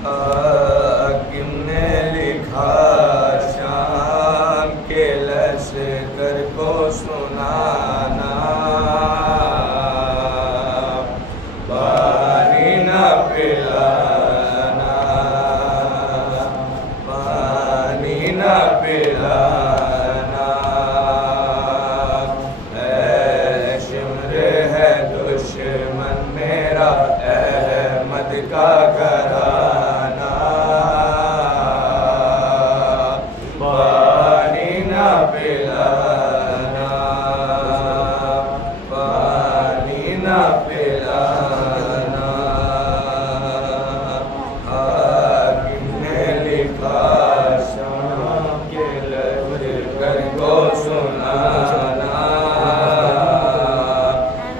हाकिम ने लिखा शाम के लश्कर को सुनाना, पानी न पिलाना, पानी न पिलाना। ऐ शिमर है दुश्मन मेरा अहमद का घराना, पानी न पिलाना, पानी न पिलाना। हाकिम ने लिखा शाम के लश्कर को सुनाना,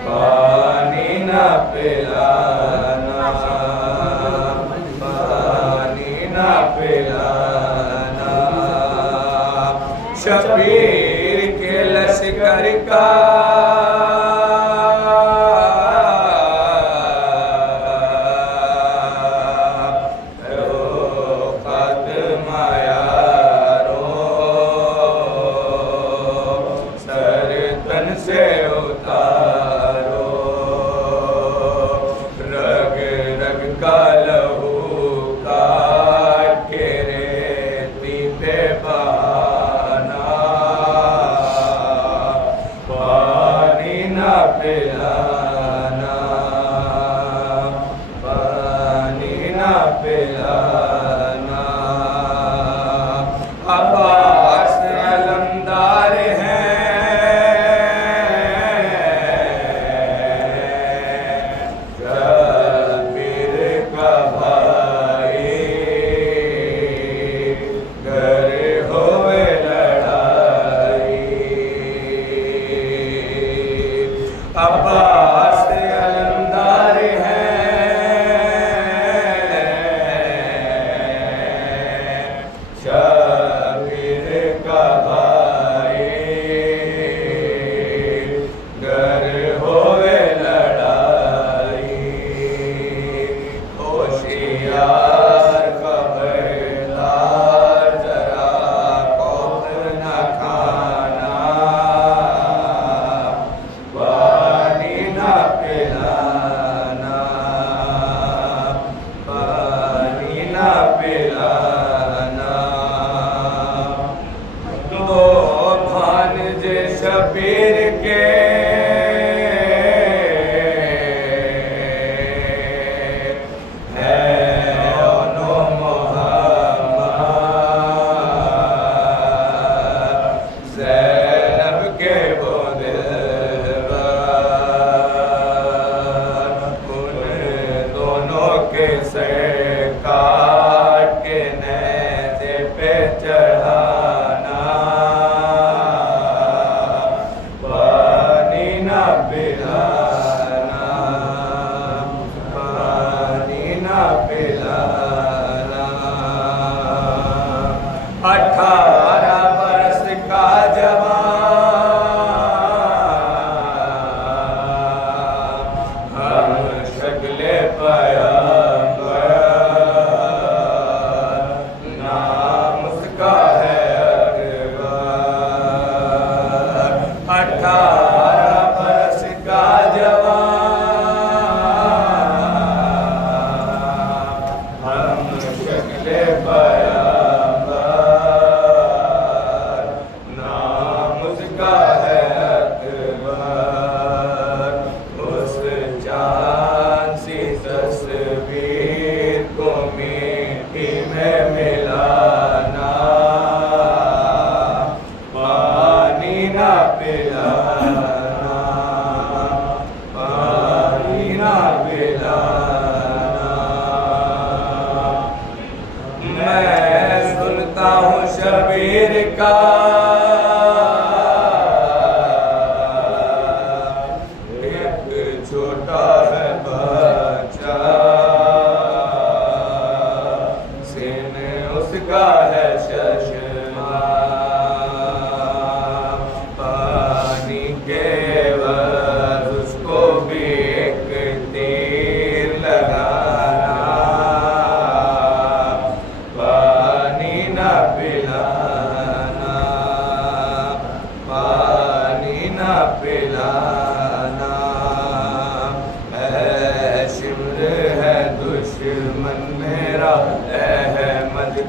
पानी न पिलाना, पानी न पिलाना। शबीर के लश्कर का से उतारो, रग रग का लहू काट के रेती पे बहाना, पानी न पिलाना, पानी न पिलाना। अब्बास अलमदार हैं, अब्बास अलमदार हैं, शबीर का भाई, घर होवे लड़ाई। होशियार खबरदार जरा खौफ न खाना, पानी न पिलाना, पानी न पिलाना। दो भानजे शबीर के हैं ओनो मोहम्मद, ज़ैनब के वो दिलबर, उन दोनों के सर काट के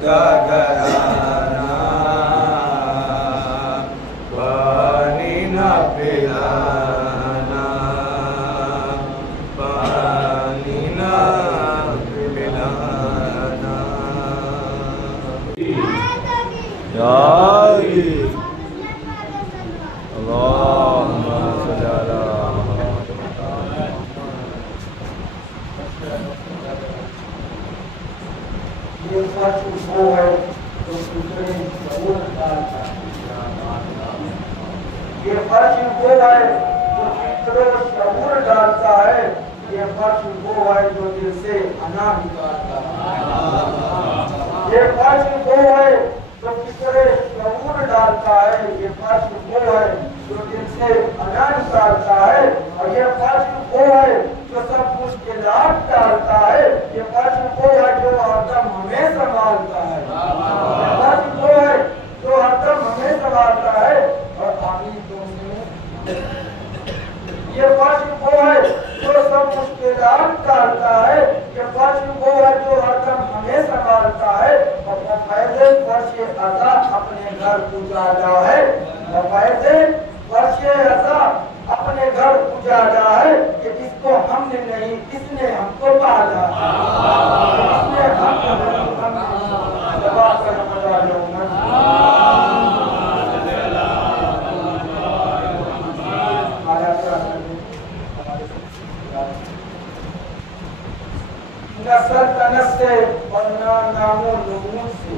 का घराना, पानी न पिलाना, पानी न पिलाना। ये सच वो है जो दूसरे जरूर डालता है। ये फर्ज वो है जो फिक्रो शऊर डालता है। ये फर्ज वो है जो दिल से अना निकालता है। ये फर्ज वो है जो फिक्रे शऊर डालता है। ये फर्ज वो है जो दिल से अना निकालता है। और ये फर्ज वो है जो सब मुश्किलात डालता है। ये फर्ज वो है जो हरदम हमें संभालता है। ये फर्ज वो है जो हरदम हमें संभालता है। और आगे ये फर्ज वो है जो सब मुश्किलात डालता है। ये फर्ज वो है जो हरदम हमें संभालता है। और फैज़े फर्श अज़ा अपने घर उजाला है। फैज़े फर्श अज़ा अपने घर उजाला है कि इसको हमने नहीं, इसने हमको पाला। इसने सल्तनत से वरना नामो नमूद से,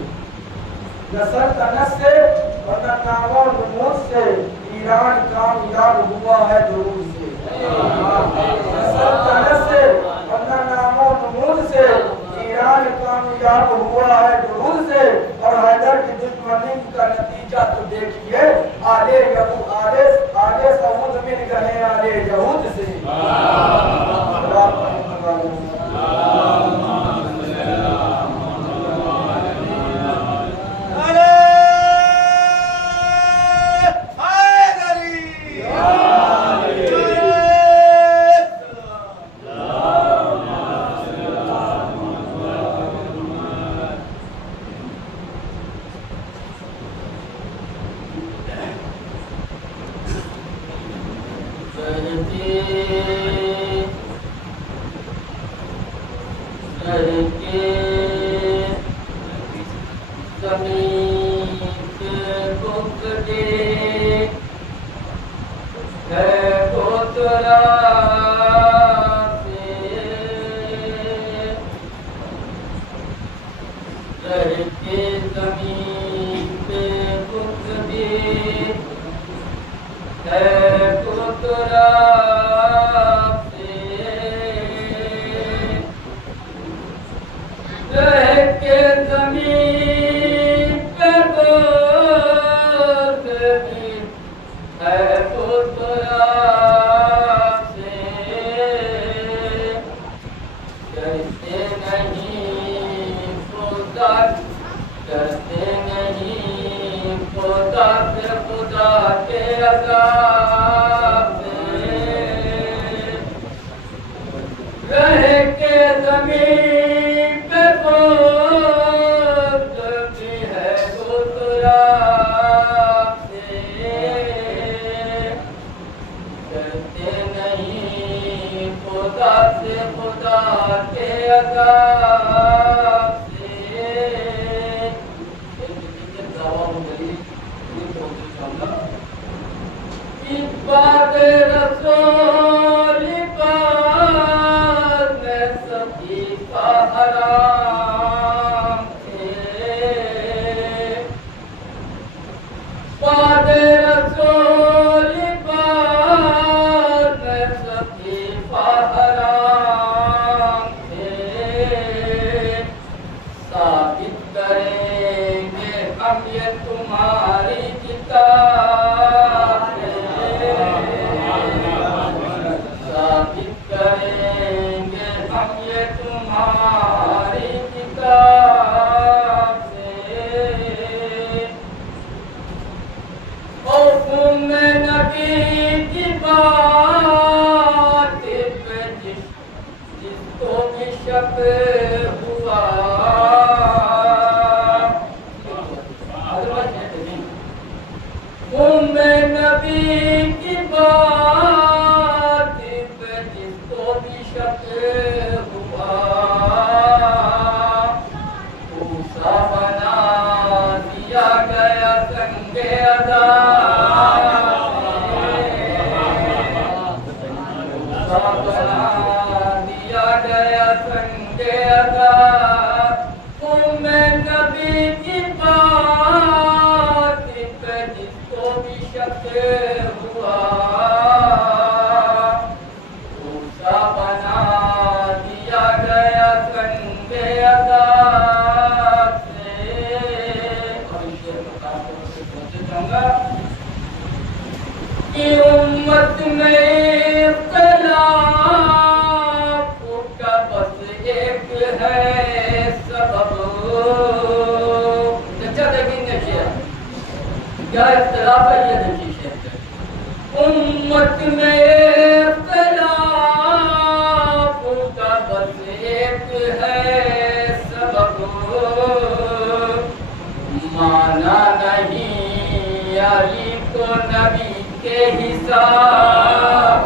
न सल्तनत से वरना नामो नमूद से ईरान कामयाब हुआ है दुरूद से। न सल्तनत से वरना नामो नमूद से ईरान कामयाब हुआ है दुरूद से। और हैदर की दुश्मनी का नतीजा तो देखिए, आले सऊद मिल गए आले यहूद से। रंगे अदा मैं नबी की बात पे जिसको भी शक हुआ दूसरा बना दिया गया रंगे अदा से। और इस शेर को आपको बोलते जाऊंगा कि उम्मत में इख्तिलाफ का बस एक है सबब। अच्छा देखेंगे शेर क्या इख्तिलाफ है, ये देखिए शेर उम्मत में इख्तिलाफ का बस एक है सबब। माना नहीं अली को नबी के हिसाब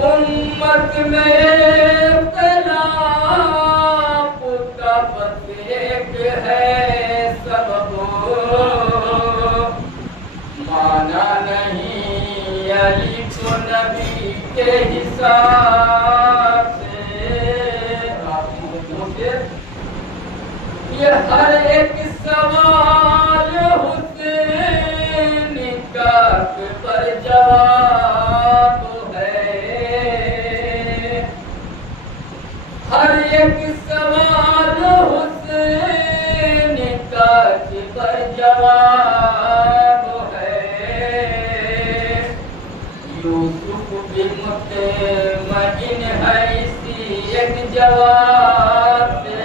उम्मत में इख्तिलाफ का बस एक है सबब। माना नहीं अली को नबी के हिसाब से। ये हर एक सवाल हुसैन का पर जवाब है। हर एक सवाल हुसैन का पर जवाब है। यूसुफ भी मुतमइन है इसी एक जवाब से।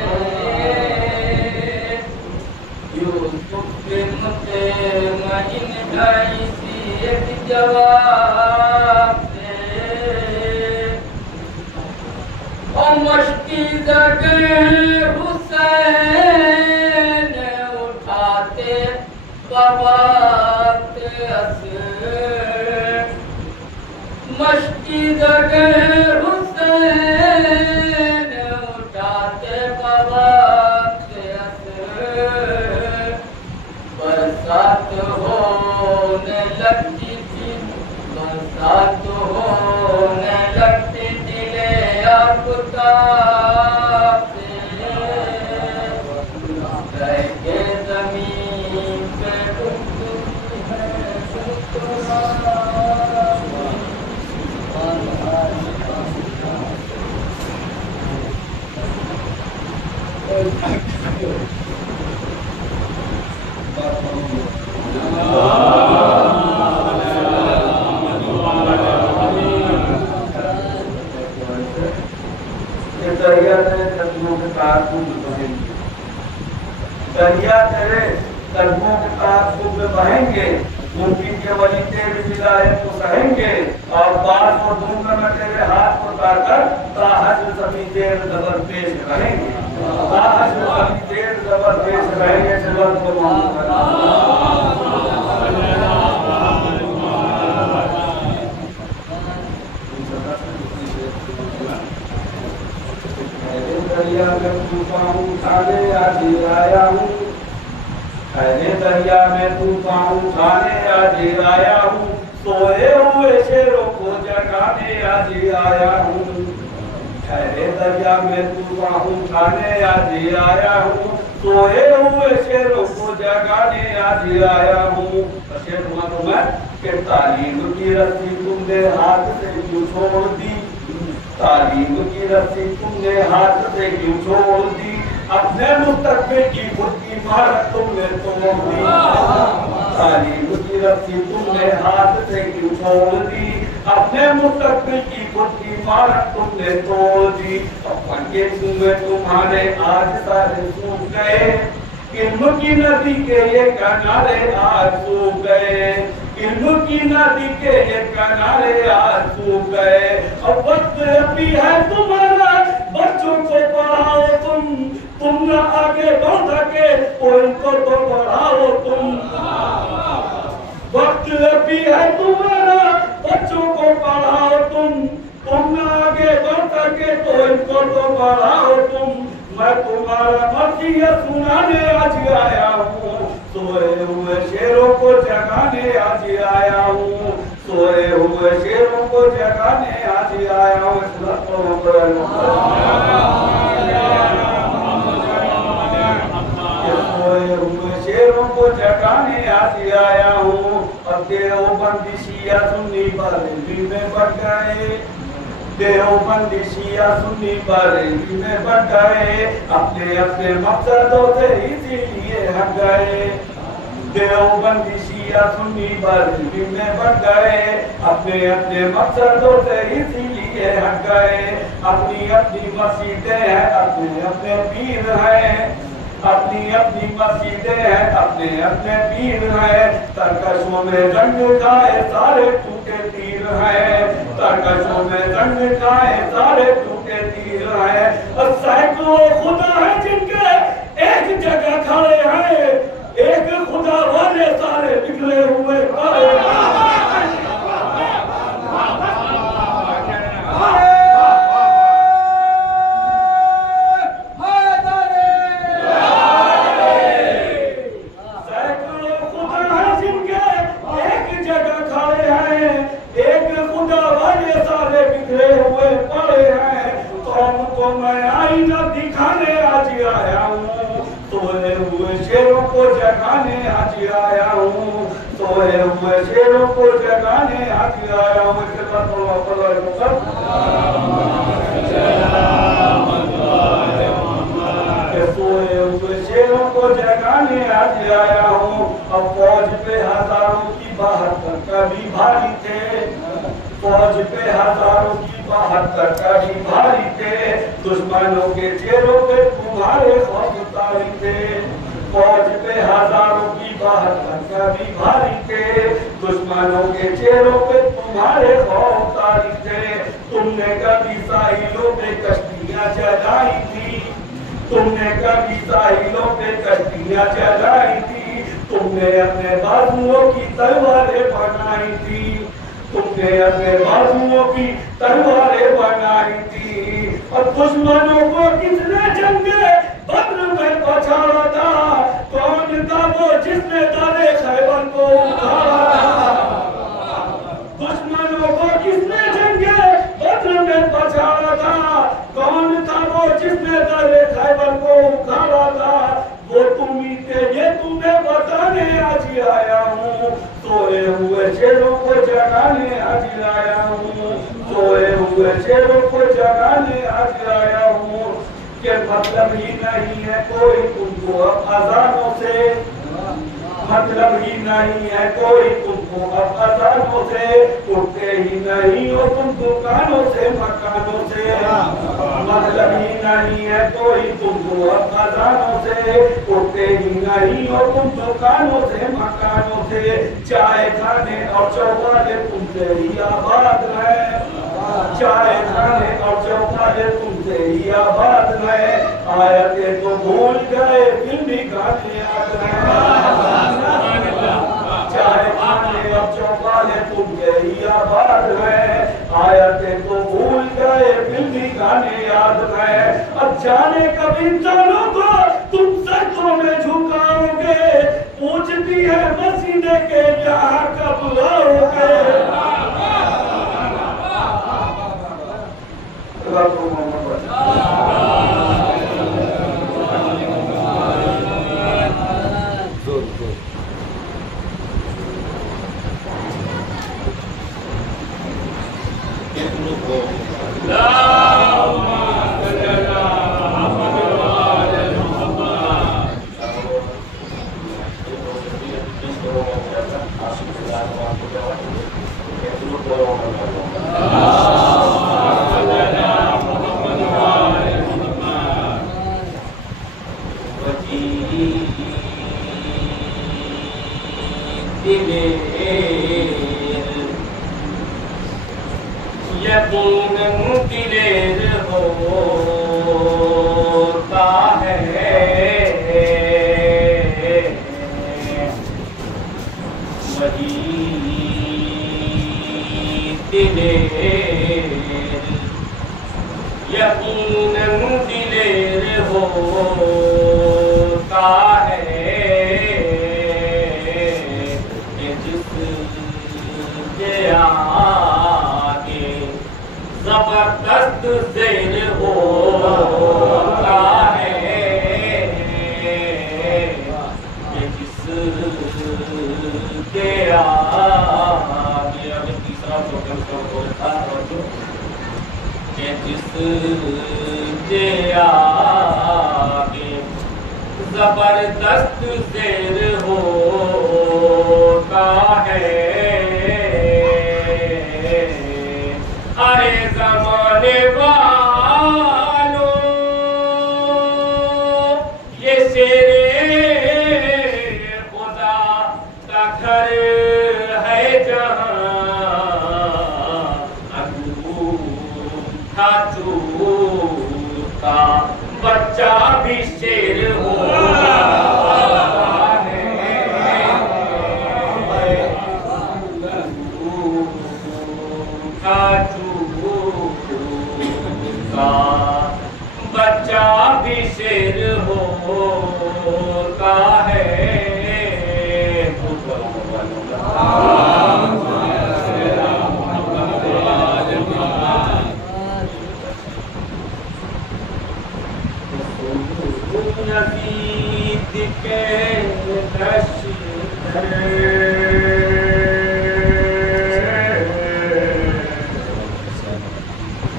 यूसुफ भी मुतमइन है इसी एक जवाब से। और मश्की जगह हुसैन उठाते बबात असर। मश्की जगह हुसैन उठाते बबात असर। बरसात होने लगती थी, बरसात होने लगती दिले आफताब से। के जमीन पे डूबती है दरिया तेरे कदमों के तार खूब बहेंगे। दरिया तेरे कदमों के तार खूब बहेंगे। मुमकिन के वली तेरी विदाई को सहेंगे। और बात को दूंगा मैं तेरे हाथ को उतारकर ताहज सभी देर जबर पेश रहेंगे। ताहज सभी देर जबर पेश रहेंगे। सबर को मांगूंगा दरिया में तूफान उठाने आज आया हूँ। दरिया में तूफान उठाने आज आया हूँ। सोए हुए शेरों को जगाने आज आया हूँ। दरिया में तूफान उठाने आज आया हूँ। सोए हुए शेरों को जगाने आज आया हूँ। शेर मैं कि तालीम की रस्सी तुमने हाथ से क्यों छोड़ दी। तालीम की रस्सी तुमने हाथ से क्यों छोड़ दी। अपने मुस्तकबिल की खुद की इमारत तुमने तोड़ दी। तालीम की रस्सी तुमने हाथ से क्यों छोड़ दी। अपने मुस्तकबिल की खुद की इमारत तुमने तोड़ दी। अपन के कुएं तुम्हारे आज सारे सूख गए। इल्म की नदी के ये किनारे आज सूख गए। इल्म की नदी के ये किनारे आज सूख गए। अब वक्त अभी है तुम्हारा, बच्चों को पढ़ाओ तुम न आगे बढ़ सके तो इनको तो पढ़ाओ तुम। वक्त अभी है तुम्हारा, बच्चों को पढ़ाओ तुम न आगे बढ़ सके तो इनको तो पढ़ाओ तुम। मैं तुम्हारा मर्जिया सुनाने आज आया हूँ। सोए हुए शेरों को जगाने आज आया हूँ, सोए हुए शेरों को जगाने आज आया हूँ। सोए हुए शेरों को जगाने आज आया हूँ। अब देवबंदी शिया सुन्नी बरेली में बढ़ गए, देवबंदी शिया सुन्नी बरेली में बढ़ गए, अपने अपने मकसदों से इसीलिए हट गए। देवबंदी शिया सुन्नी बरेली में बढ़ गए, अपने अपने मकसदों से इसीलिए हट गए। अपनी अपनी मस्जिदें हैं, अपने अपने पीर हैं, अपनी अपनी मस्जिदें हैं, अपने अपने पीर हैं। तरकशों में रंग खाए सारे टूटे तीर हैं, तरकशों में रंग खाए सारे टूटे तीर हैं। और सैकड़ों खुदा है जिनके एक जगह खड़े हैं, एक खुदा वाले सारे बिखरे हुए पड़े हैं। मैं आईना दिखाने आज आया हूँ, सोए हुए शेरों को जगाने आज आया हूँ, सोए हुए शेरों को जगाने आज आया हूँ। सोए हुए शेरों को जगाने आज आया हूँ। अब फौज पे हजारों की 72 कभी भारी थे, फौज पे हजारों की 72 कभी भारी थे, दुश्मनों के चेहरों पे तुम्हारे खौफ तारी थे। फौज पे हजारों की 72 कभी भारी थे, दुश्मनों के चेहरों पे तुम्हारे खौफ तारी थे। तुमने कभी साहिलों पे कश्तियां जलाई थी, तुमने कभी साहिलों पे कश्तियां जलाई थी, तुमने अपने बाजुओं की तलवारें बनाई थी, तुमने अपने बाजुओं की तलवारें बनाई थी। और दुश्मनों को किसने जंगे बद्र में पछाड़ा था? कौन था वो जिसने दारे खैबर को उठाड़ा था? दुश्मनों को किसने जंगे बद्र में पछाड़ा था? कौन था वो जिसने दारे खैबर को उखाड़ा था? वो तुम ही थे, ये तुम्हें बताने आज आया हूँ। सोए हुए शेरों को जगाने आज आया हूँ, सोए हुए शेरों को जगाने आज आया हूँ। के मतलब ही नहीं है कोई तुमको अब अजानों से, मतलब ही नहीं है कोई तुमको अब अजानों से, उठते ही नहीं हो तुम दुकानों से मकानों से। मतलब ही नहीं है कोई तुमको अब अजानों से, उठते ही नहीं हो तुम दुकानों से मकानों से। चाय खाने और चौपाले तुमसे ही आबाद है, चाय खाने और चौपाले तुमसे ही आबाद है। आयतें तो भूल गए फिर भी गाने याद है, चाय खाने और चौपाले तुमसे ही आबाद है। आयतें तो भूल गए फिर भी गाने याद है। अब जाने कब इंसानों को तुम सत्यों में झुकाओगे, पूछती है मसीने के यहाँ कब आओगे। यकीनन दिलेर होता है, वही दिलेर, यकीनन दिलेर होता है। के आगे जबरदस्त ज़ेर होता है कि जिसके आगे, अब तीसरा चौथा बोलता कि जिसके आगे जबरदस्त ज़ेर होता है। अरे ज़माने वालों ये शेरे खुदा का घर है जहाँ अंगूठा चूरता बच्चा भी शेर होता है। अंगूठा चूरता बच्चा भी शेर होता है। नज़ीद के लश्कर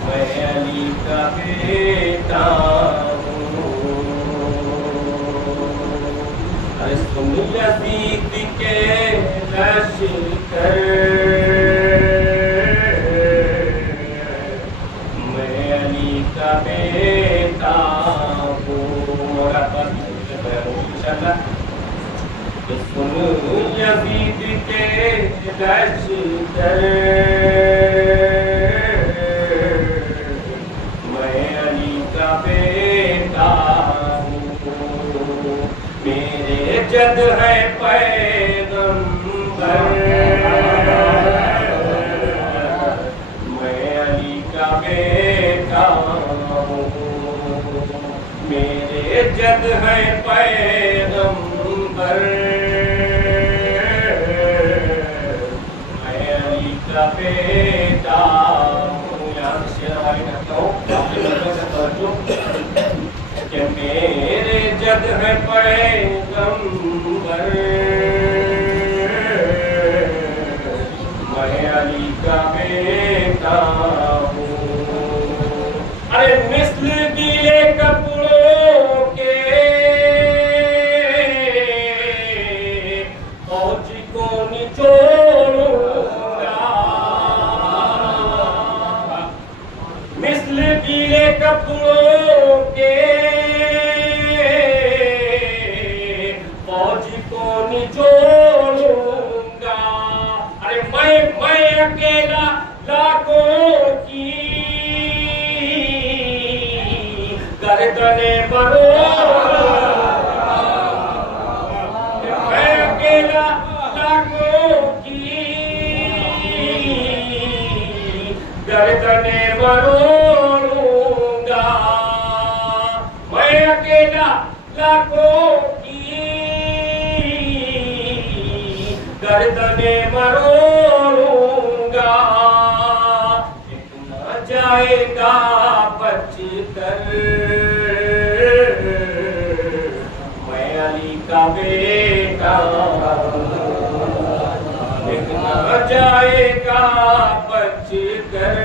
मैं अली का बेटा हूँ। अरे सुन यज़ीद के लश्कर मैं अली का बेटा सुन यज़ीद के लश्कर मैं अली का बेटा हूँ। मेरे जद है पैगंबर मैं अली का बेटा हूँ। मेरे जद है पैगंबर मैं अली का बेटा हूँ। यहाँ से शेर हमारी करता हूँ कि मेरे जद है पैगंबर मैं अली का बेटा हूँ। अरे मिस्ल गीले कपड़ों के फौज को निचोड़ूंगा। मिस्ल गीले कपड़ों के फौज को निचोड़ूंगा। अरे मैं अकेला लाखों की गर्दने बरोंगा। मैं अकेला लाखों की गर्दने बरोंगा। मैं अकेला लाखों की गर्दने मरोड़ूंगा। इतना जाएगा बचकर मैं अली का बेटा इतना जाएगा बचकर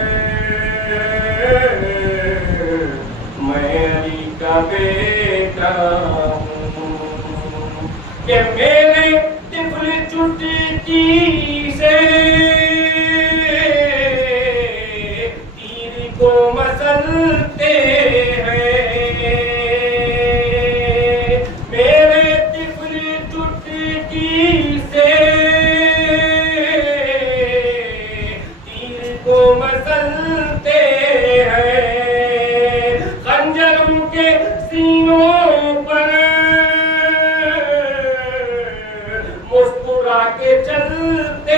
मैं अली का बेटा हूँ। कि मेरे तिफल चुटकी से तीर को मसलते हैं। मेरे तिफल चुटकी से तीर को मसलते हैं। खंजरों के सीनों पर मुस्कुरा के चलते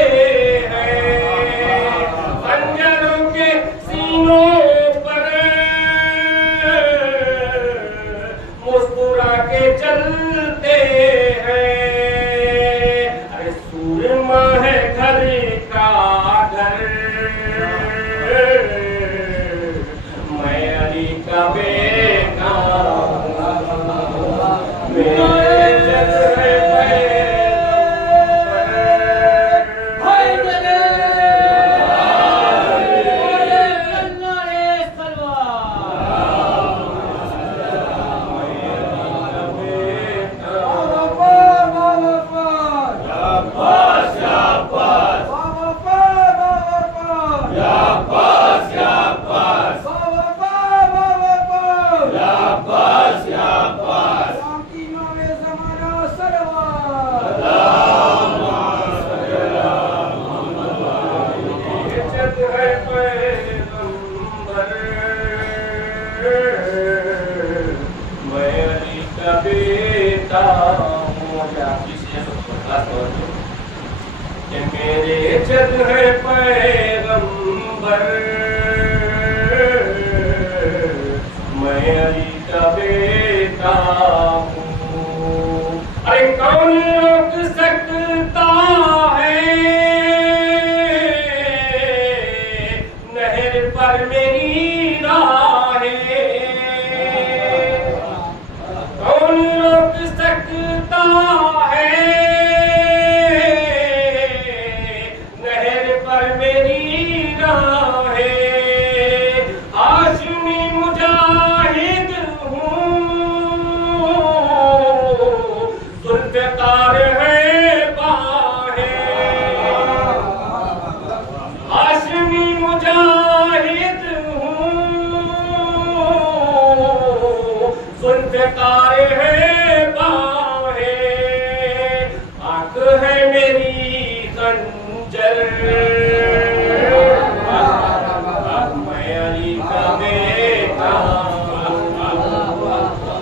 मैं अली का बेटा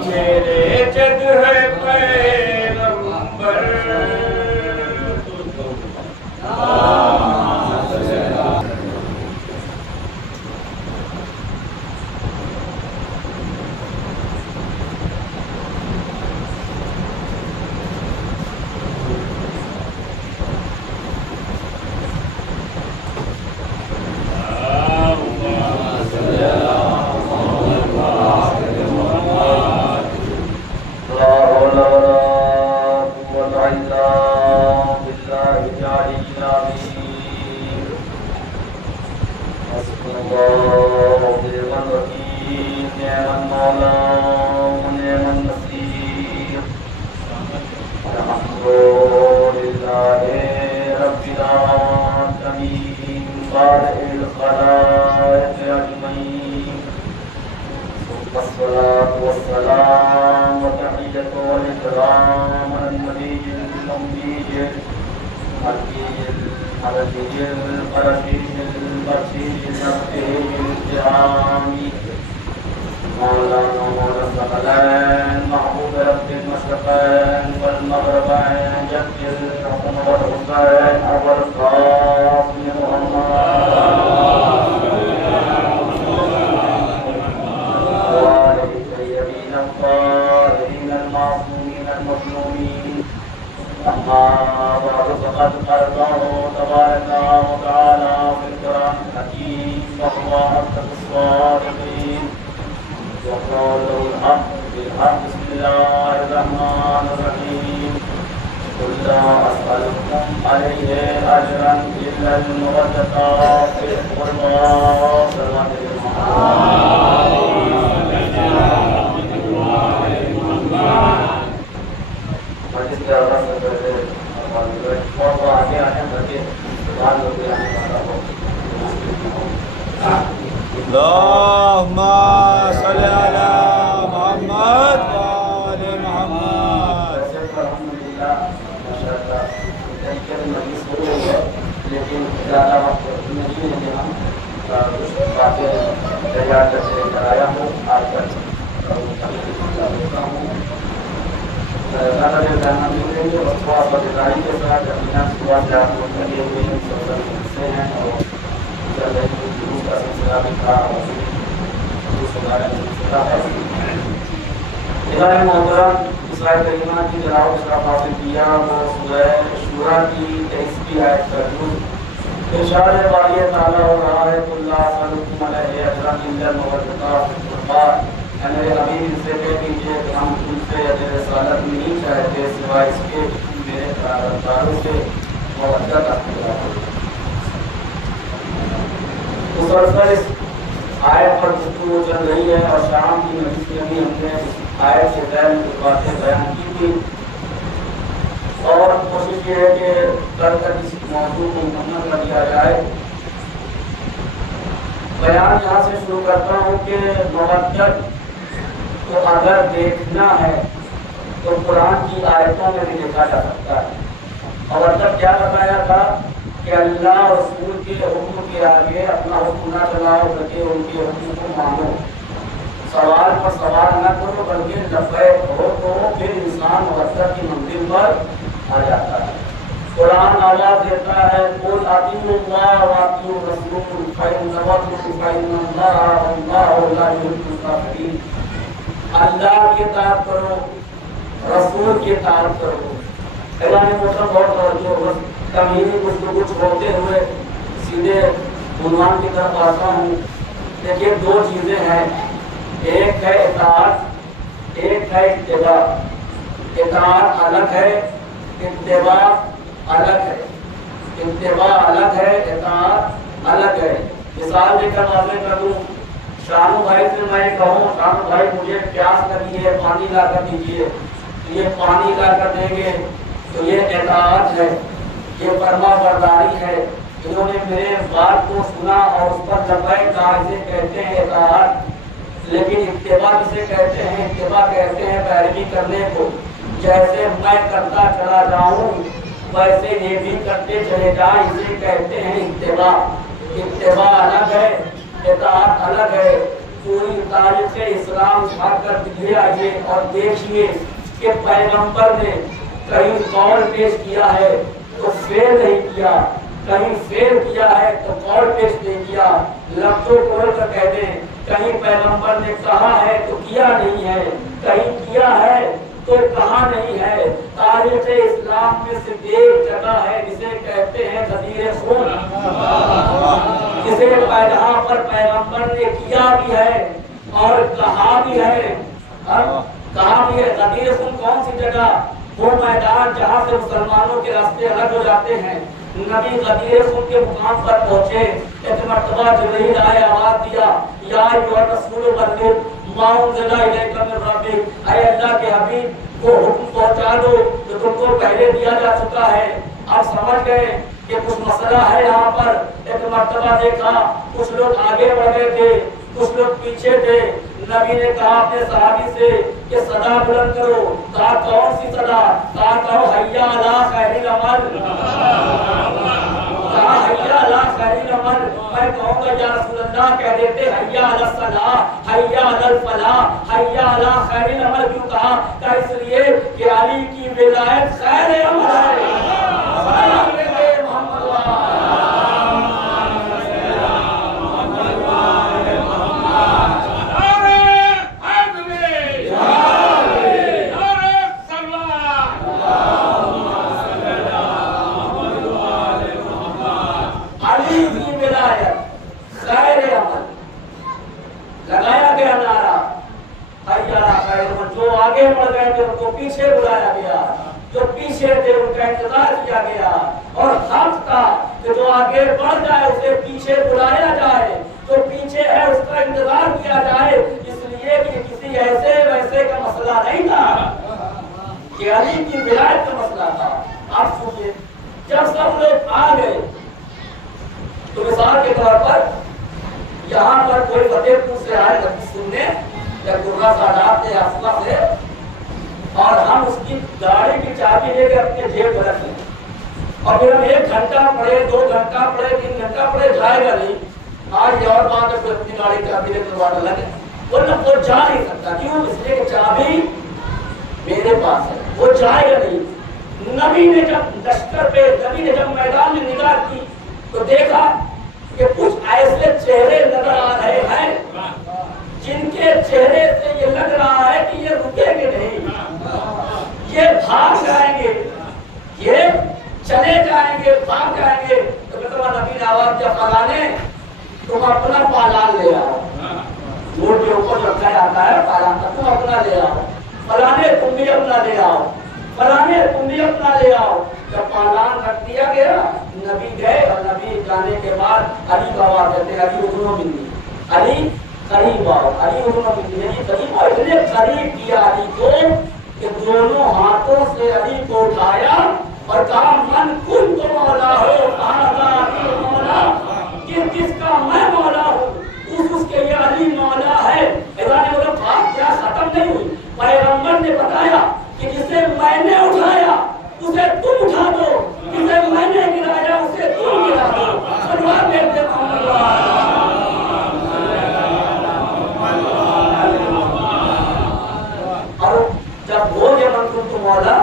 मेरे जग है पैगंबर। अल्लाह की तारीफ करो, रसूल की तारीफ करो। ऐलान मौसम बहुत जो कमीनी कुछ बोलते हुए सीधे उन्वान की तरफ आता हूँ। देखिए दो चीजें हैं, एक है इताअत, एक है इत्तिबा। इताअत अलग है, इत्तिबा अलग है। इत्तिबा अलग है, इताअत अलग है। मिसाल देकर वाज़ेह कर दूं, शानू भाई से मैं कहूँ शानू भाई मुझे प्यास लगी है, पानी ला कर दीजिए, तो ये पानी ला कर देंगे, तो ये इताअत है, ये फरमा बरदारी है। इन्होंने मेरे बात को सुना और उस पर लब्बैक कहा, इसे कहते हैं इताअत। लेकिन इत्तिबा किसे कहते हैं? इत्तिबा कहते हैं पैरवी करने को। जैसे मैं करता चला जाऊं वैसे ये भी करते चले जाए। इसे कहते हैं इत्तिबा। इत्तिबा अलग है, इताअत अलग है। पूरी तारीख इस्लाम उठाकर दिखिए आइए और देखिए कि पैगंबर ने कहीं कौल पेश किया है तो फेल नहीं किया, कहीं फेल किया है तो कौल पेश नहीं किया। लफ्जों को कर कह दें, कहीं पैगंबर ने कहा है तो किया नहीं है, कहीं किया है तो कहा नहीं है। तारीख इस्लाम में सिर्फ एक जगह है जिसे कहते हैं गदीर खून, जिसे जहाँ पर पैगंबर ने किया भी है और कहा भी है। कहा भी है गदीर खून कौन सी जगह? वो मैदान जहाँ से मुसलमानों के रास्ते अलग हो जाते हैं। नबी गदीर खून के मुकाम पर पहुंचे, एक मर्तबा जिब्रील आए, आवाज दिया, या अय्युहर रसूल बल्लिग मा उनज़िला इलैका मिन रब्बिक। ऐ अल्लाह के हबीब को हुक्म पहुंचा दो जो तुमको पहले दिया जा चुका है। आप समझ गए कि कुछ मसला है यहाँ पर। एक मर्तबा देखा कुछ लोग आगे बढ़ गए थे, कुछ लोग पीछे थे। नबी ने कहा अपने सहाबी से कि सदा बुलंद करो। कहा कौन सी सदा? कहा कहो हय्या अला खैरिल अमल। कहा हय्या अला खैरिल अमल। मैं कहूँगा या रसूलल्लाह कह देते हय्या अला सलाह, हय्या अला फलाह, हय्या अला खैरिल अमल क्यों कहा? क्या इसलिए कि अली की विलायत खैर अमल है। आगे बढ़ गए थे उनको पीछे बुलाया गया, जो पीछे थे उनका इंतजार किया गया। और हक था कि जो आगे बढ़ जाए उसे पीछे बुलाया जाए, जो पीछे है उसका इंतजार किया जाए। इसलिए कि किसी ऐसे वैसे का मसला नहीं था कि अली की विलायत का मसला था। आप सुनिए, जब सब लोग आ गए तो मिसाल के तौर पर यहाँ पर कोई फतेहपुर से आए सुनने या गुर्रा सादात या असफा से, और हम उसकी गाड़ी की चाबी लेकर अपने जेब में रख लें और फिर हम 1 घंटा पड़े, 2 घंटा पड़े, 3 घंटा पड़े, जाएगा नहीं। आज और बात है, अपनी गाड़ी की चाबी लेकर वाटर लगे, वो जा नहीं सकता। क्यों? इसलिए कि चाबी मेरे पास है, वो जाएगा नहीं। नबी ने जब लश्कर पे, नबी ने जब मैदान में निगाह की तो देखा कि कुछ ऐसे चेहरे नजर आ रहे हैं जिनके चेहरे से ये लग रहा है कि ये रुकेंगे नहीं, ये भाग जाएंगे, ये चले जाएंगे, भाग जाएंगे। तो मतलब नबी ने आवाज दिया, फलाने तुम अपना पालान ले आओ। ऊँट के ऊपर रखा जाता है पालान का, तुम अपना ले आओ। फलाने तुम भी अपना ले आओ, फलाने तुम भी अपना ले आओ। जब पालान रख दिया गया, नबी गए और नबी जाने के बाद अली का आवाज देते, अली उधरों मिलनी, अली करीब आओ, अली उधरों मिलनी, करीब आओ। इतने करीब किया अली को कि दोनों हाथों से अली को उठाया और कहा, मन कुन तो मौला हो, मौला किसका मैं मौला हूँ, उसके ये अली मौला है। बात क्या खत्म नहीं हुई। पैगंबर ने बताया कि जिसे मैंने उठाया उसे तुम उठा दो, जिसे मैंने गिराया उसे तुम गिरा दो। सलवार देते और जब हो गया मन तुम मौला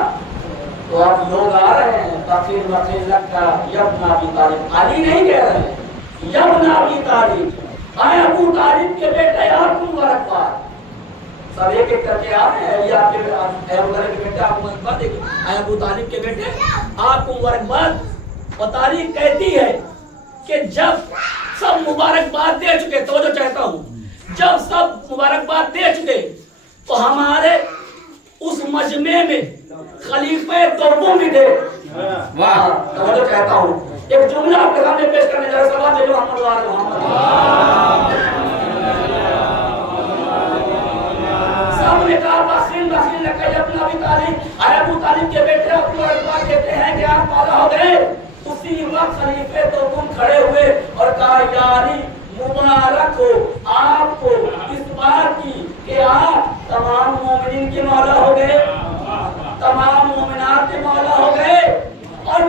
तो अब लोग आ रहे हैं, तफसील मसील लगता यब्ना अबी तालिब। अली नहीं कह रहे हैं, यब्ना अबी तालिब, आए अबू तालिब के बेटे आपको मुबारकबाद। सब एक एक करके आ रहे हैं, ये आपके के बेटे आपको मुबारकबाद देगी, आए अबू तालिब के बेटे आपको मुबारकबाद। और तारीख कहती है कि जब सब मुबारकबाद दे चुके, तो जो चाहता हूँ, जब सब मुबारकबाद दे चुके तो हमारे उस मजमे में खलीफे दोनों भी थे। वाह, तो जो चाहता हूँ एक जुमला आपके सामने पेश करने जा रहा हूं। सवाल सबने कहा बखील बखील ने कहा अपना अबी तालिब, आए अबू तालिब के बेटे आपको अखबार देते हैं कि आप मौला हो गए। उसी वक्त खलीफे तो तुम खड़े हुए और कहा, यारी मुबारक हो आपको इस बात की कि आप तमाम मोमिनीन के मौला हो गए, तमाम मोमिनात के मौला हो गए। और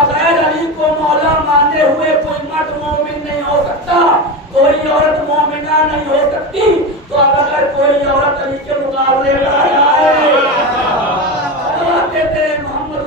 बगैर अली को मौला माने हुए कोई मर्द मोमिन नहीं हो सकता, कोई औरत मोमिना नहीं हो सकती। तो अब अगर कोई औरत अली के मुकाबले में आ जाए, देते मोहम्मद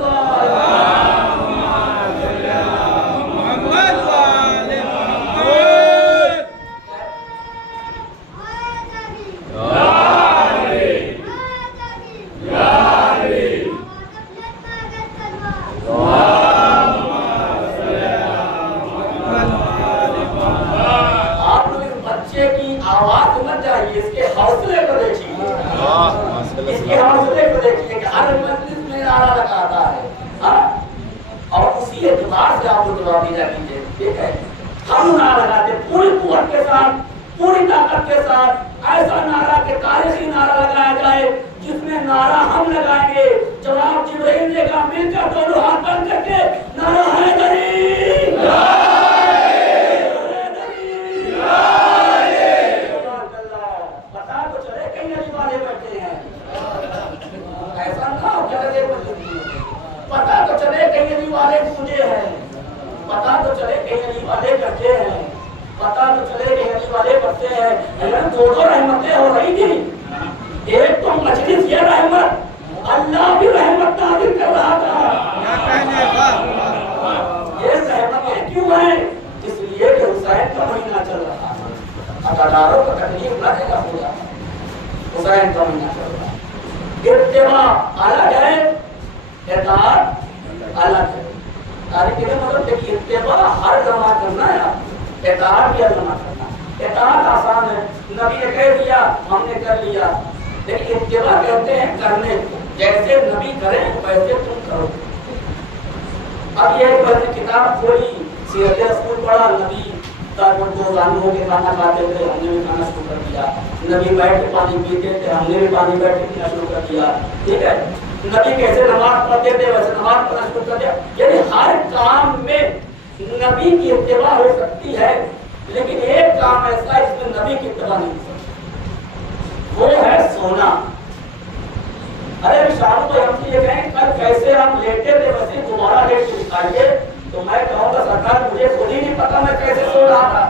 इसके हौसले को देखिए कि हर मजलिस में नारा लगाता है। और उसी एतबार से आप जवाब दीजिए कीजिए, ठीक है। हम नारा लगाते पूरी कुव्वत के साथ, पूरी ताकत के साथ, ऐसा नारा के तारीखी नारा लगाया जाए जिसमें नारा हम लगाएंगे, जवाब जिब्राइल देगा, मिलकर दोनों हाथ बंद करके नारा हैदरी पता तो चले कहीं अली वाले पूजे हैं, पता तो चले कहीं अली वाले करते हैं, पता तो चले कहीं अली वाले करते हैं। अगर दो रहमतें हो रही थी, एक तो मजलिस ये रहमत, अल्लाह भी रहमत नाज़िल कर रहा था। ये रहमतें क्यों है? इसलिए कि हुसैन का महीना चल रहा था, अदादारों का तकलीफ न देगा पूरा, हुसैन का महीना चल रहा है। इत्तिबा अलग है, इताअत अलग है। तारीख के मतलब देखिए, इत्तिबा हर जमा करना है, इताअत भी हर जमा करना है। इताअत आसान है, नबी ने कह दिया हमने कर लिया, लेकिन इत्तिबा कहते हैं करने को, जैसे नबी करें वैसे तुम करो। अब ये मैंने किताब खोली, सीरत रसूल पढ़ा, नबी दो जानवरों के खाना खाते थे, हमने भी खाना शुरू कर दिया। नबी बैठ के पानी पीते थे, हमने भी पानी बैठ के पीना शुरू कर दिया, ठीक है। नबी कैसे नमाज पढ़ते थे वैसे नमाज पढ़ना शुरू कर दिया। यानी हर काम में नबी की इत्तिबा हो सकती है, लेकिन एक काम ऐसा है जिसमें नबी की इत्तिबा नहीं हो सकती, वो है सोना। अरे शाम को हमसे ये कहें कल कैसे आप लेटे थे वैसे दोबारा लेट के दिखाइए, तो मैं कहूँगा सरकार मुझे खुद ही नहीं पता मैं कैसे सो रहा था।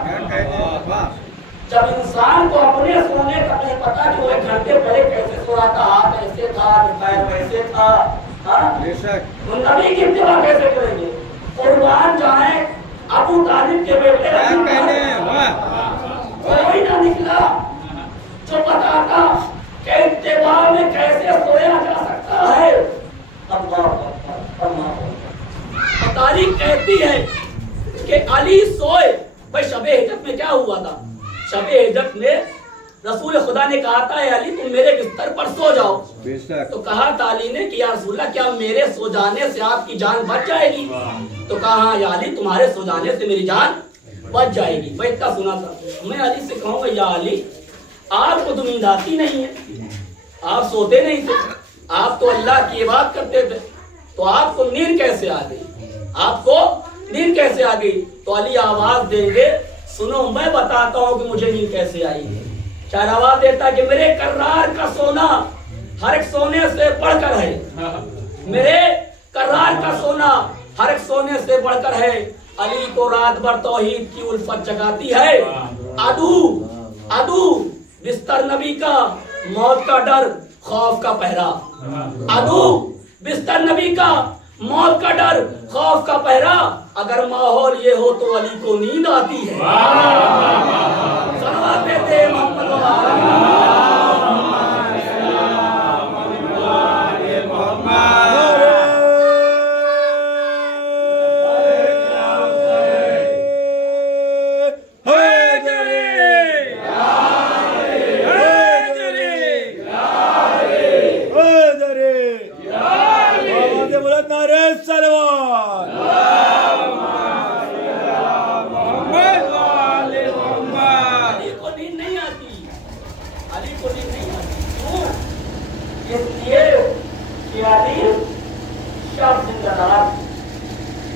जब इंसान को अपने सोने का नहीं पता कि वो 1 घंटे पहले कैसे सो रहा था, हाथ ऐसे था, पैर वैसे था, तो नबी की इत्तिबा कैसे करेंगे? कुर्बान जाए अबू तालिब के बेटे कोई ना निकला जो बताता कि इत्तिबा में कैसे सोया जा सकता है। तारीख कहती है कि अली सोए। भाई शबे हिजरत में क्या हुआ था? शबे हिजरत में रसूल खुदा ने कहा था अली तुम मेरे बिस्तर पर सो जाओ, तो कहा था अली ने कि या रसूलल्लाह क्या मेरे सो जाने से आपकी जान बच जाएगी? तो कहा हाँ या अली तुम्हारे सो जाने से मेरी जान बच जाएगी। मैं इतना सुना था। मैं अली से कहूँगा या अली आपको तो नींद आती नहीं है, आप सोते नहीं थे, आप तो अल्लाह की इबादत करते थे, तो आपको नींद कैसे आ गई? आपको नींद कैसे आ गई? तो अली आवाज देंगे सुनो मैं बताता हूँ कि मुझे नींद कैसे आई। शायद आवाज देता कि मेरे कर्रार का सोना हर एक सोने से बढ़कर है, मेरे कर्रार का सोना हर एक सोने से बढ़कर है। अली को रात भर तौहीद की उल्फत जगाती है। अदू बिस्तर नबी का, मौत का डर, खौफ का पहरा। अदू बिस्तर नबी का, मौत का डर, खौफ का पहरा। अगर माहौल ये हो तो अली को नींद आती है। सलवात देते मोहम्मद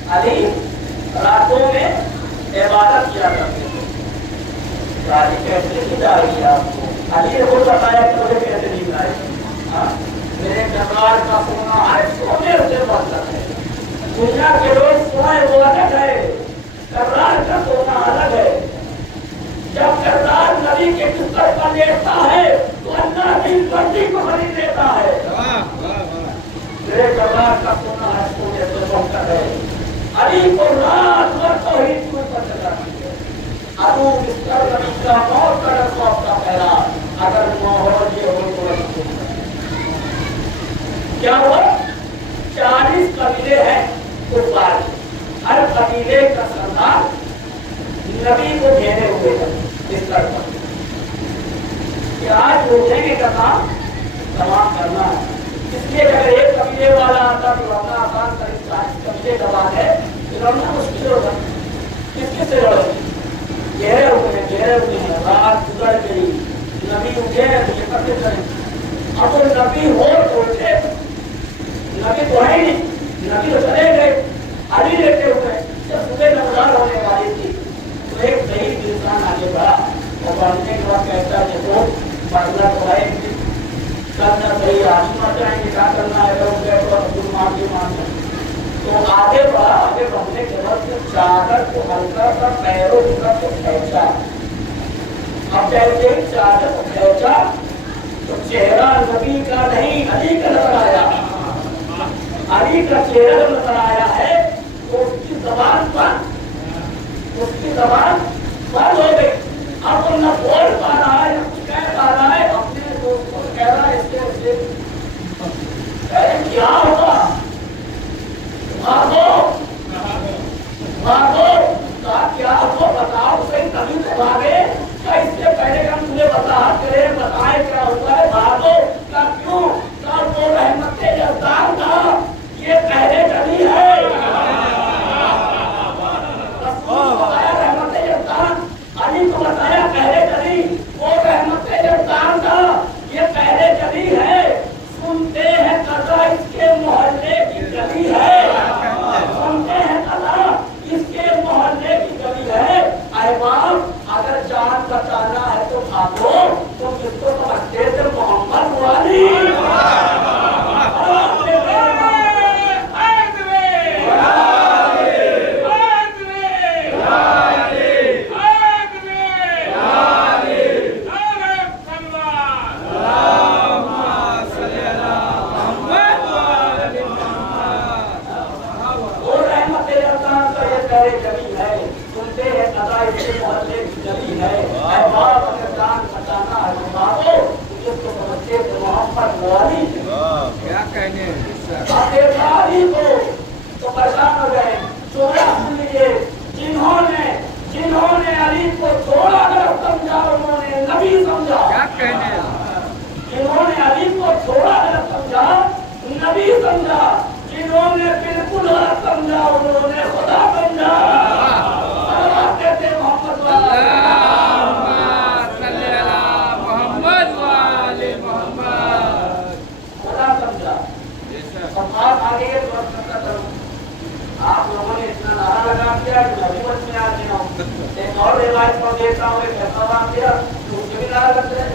अली रातों में इबादत किया करते थे। अली कैसे नींद आ रही है आपको? अली ने वो बताया कि मुझे कैसे नींद आएगी। मेरे दरबार का सोना हर सोने से बढ़कर है, दुनिया के लोग सोए वो अलग है, कर्रार का सोना अलग है। जब कर्रार नबी के बिस्तर पर लेटता है तो अल्लाह की बंदी को खरीद लेता है। मेरे कर्रार का सोना है, सोने से बढ़कर है। अली को रात भर तौहीद की ऊपर चलाती है। अबू बिस्तर नबी का मौत का रसूल का पहला, अगर माहौल ये हो तो क्या हुआ? 40 कबीले हैं कुफार, हर कबीले का सरदार नबी को घेरे हुए हैं बिस्तर पर। आज उठेंगे का काम तमाम करना है। इसलिए अगर एक कबीले वाला आता तो लड़ना आसान, करीब 40 कबीले का बात है तो लड़ना मुश्किल होगा। किसके से लड़ेंगे? घेरे हुए हैं, रात गुजर गई, नबी उठे तो ये करते करेंगे। अब वो नबी हो तो उठे, नबी तो है ही नहीं, नबी तो चले गए, अली लेटे हुए। जब सुबह नमदार होने वाली थी तो एक शहीद इंसान आगे बढ़ा और बढ़ने के बाद कहता है देखो मरना तो है, करना सही, आदमी मर जाएंगे, क्या करना है, तो मार तो आगे बढ़ा। आगे बढ़ने के बाद चादर को हल्का सा पैरों की तरफ से खींचा। अब जैसे ही चादर को खींचा तो चेहरा नबी का नहीं अली का नजर आया। अली का चेहरा नजर आया है तो उसकी जबान बंद हो गई। अब वो न बोल पा रहा है, न कुछ कह पा रहा है। अपने दोस्त को कह रहा है इसके क्या होगा, भागो क्या हो, बताओ सही, तभी तो भागे। क्या इससे पहले हम तुझे बताए क्या हुआ है? भागो क्या, क्यों? क्या वो रहमते यज़दान था, ये पहले चली है। रसूल को बताया रहमते यज़दान, अली को बताया पहले चली। वो रहमते यज़दान था, ये पहले चली है। सुनते हैं कथा इसके मोहल्ले की गली है, सुनते हैं कथा इसके मोहल्ले की गली है। अरे बाप, अगर जान बचाना है तो भागो, तो किसको समझते थे? मोहम्मद वाली। क्या कहने तो परेशान हो गए। चोरा सुन लीजिए, जिन्होंने अली को थोड़ा गलत समझा उन्होंने नबी समझा। क्या कहने? जिन्होंने अली को थोड़ा गलत समझा नबी समझा, जिन्होंने बिल्कुल गलत समझा उन्होंने खुदा समझा। कहते मोहम्मद आगे आप लोगों ने इतना नारा लगा दिया कि नबी मत में आ गया हूँ। एक और रिवायत पर देखता हूँ, एक ऐसा बात दिया तो उसके भी नारा लगते हैं।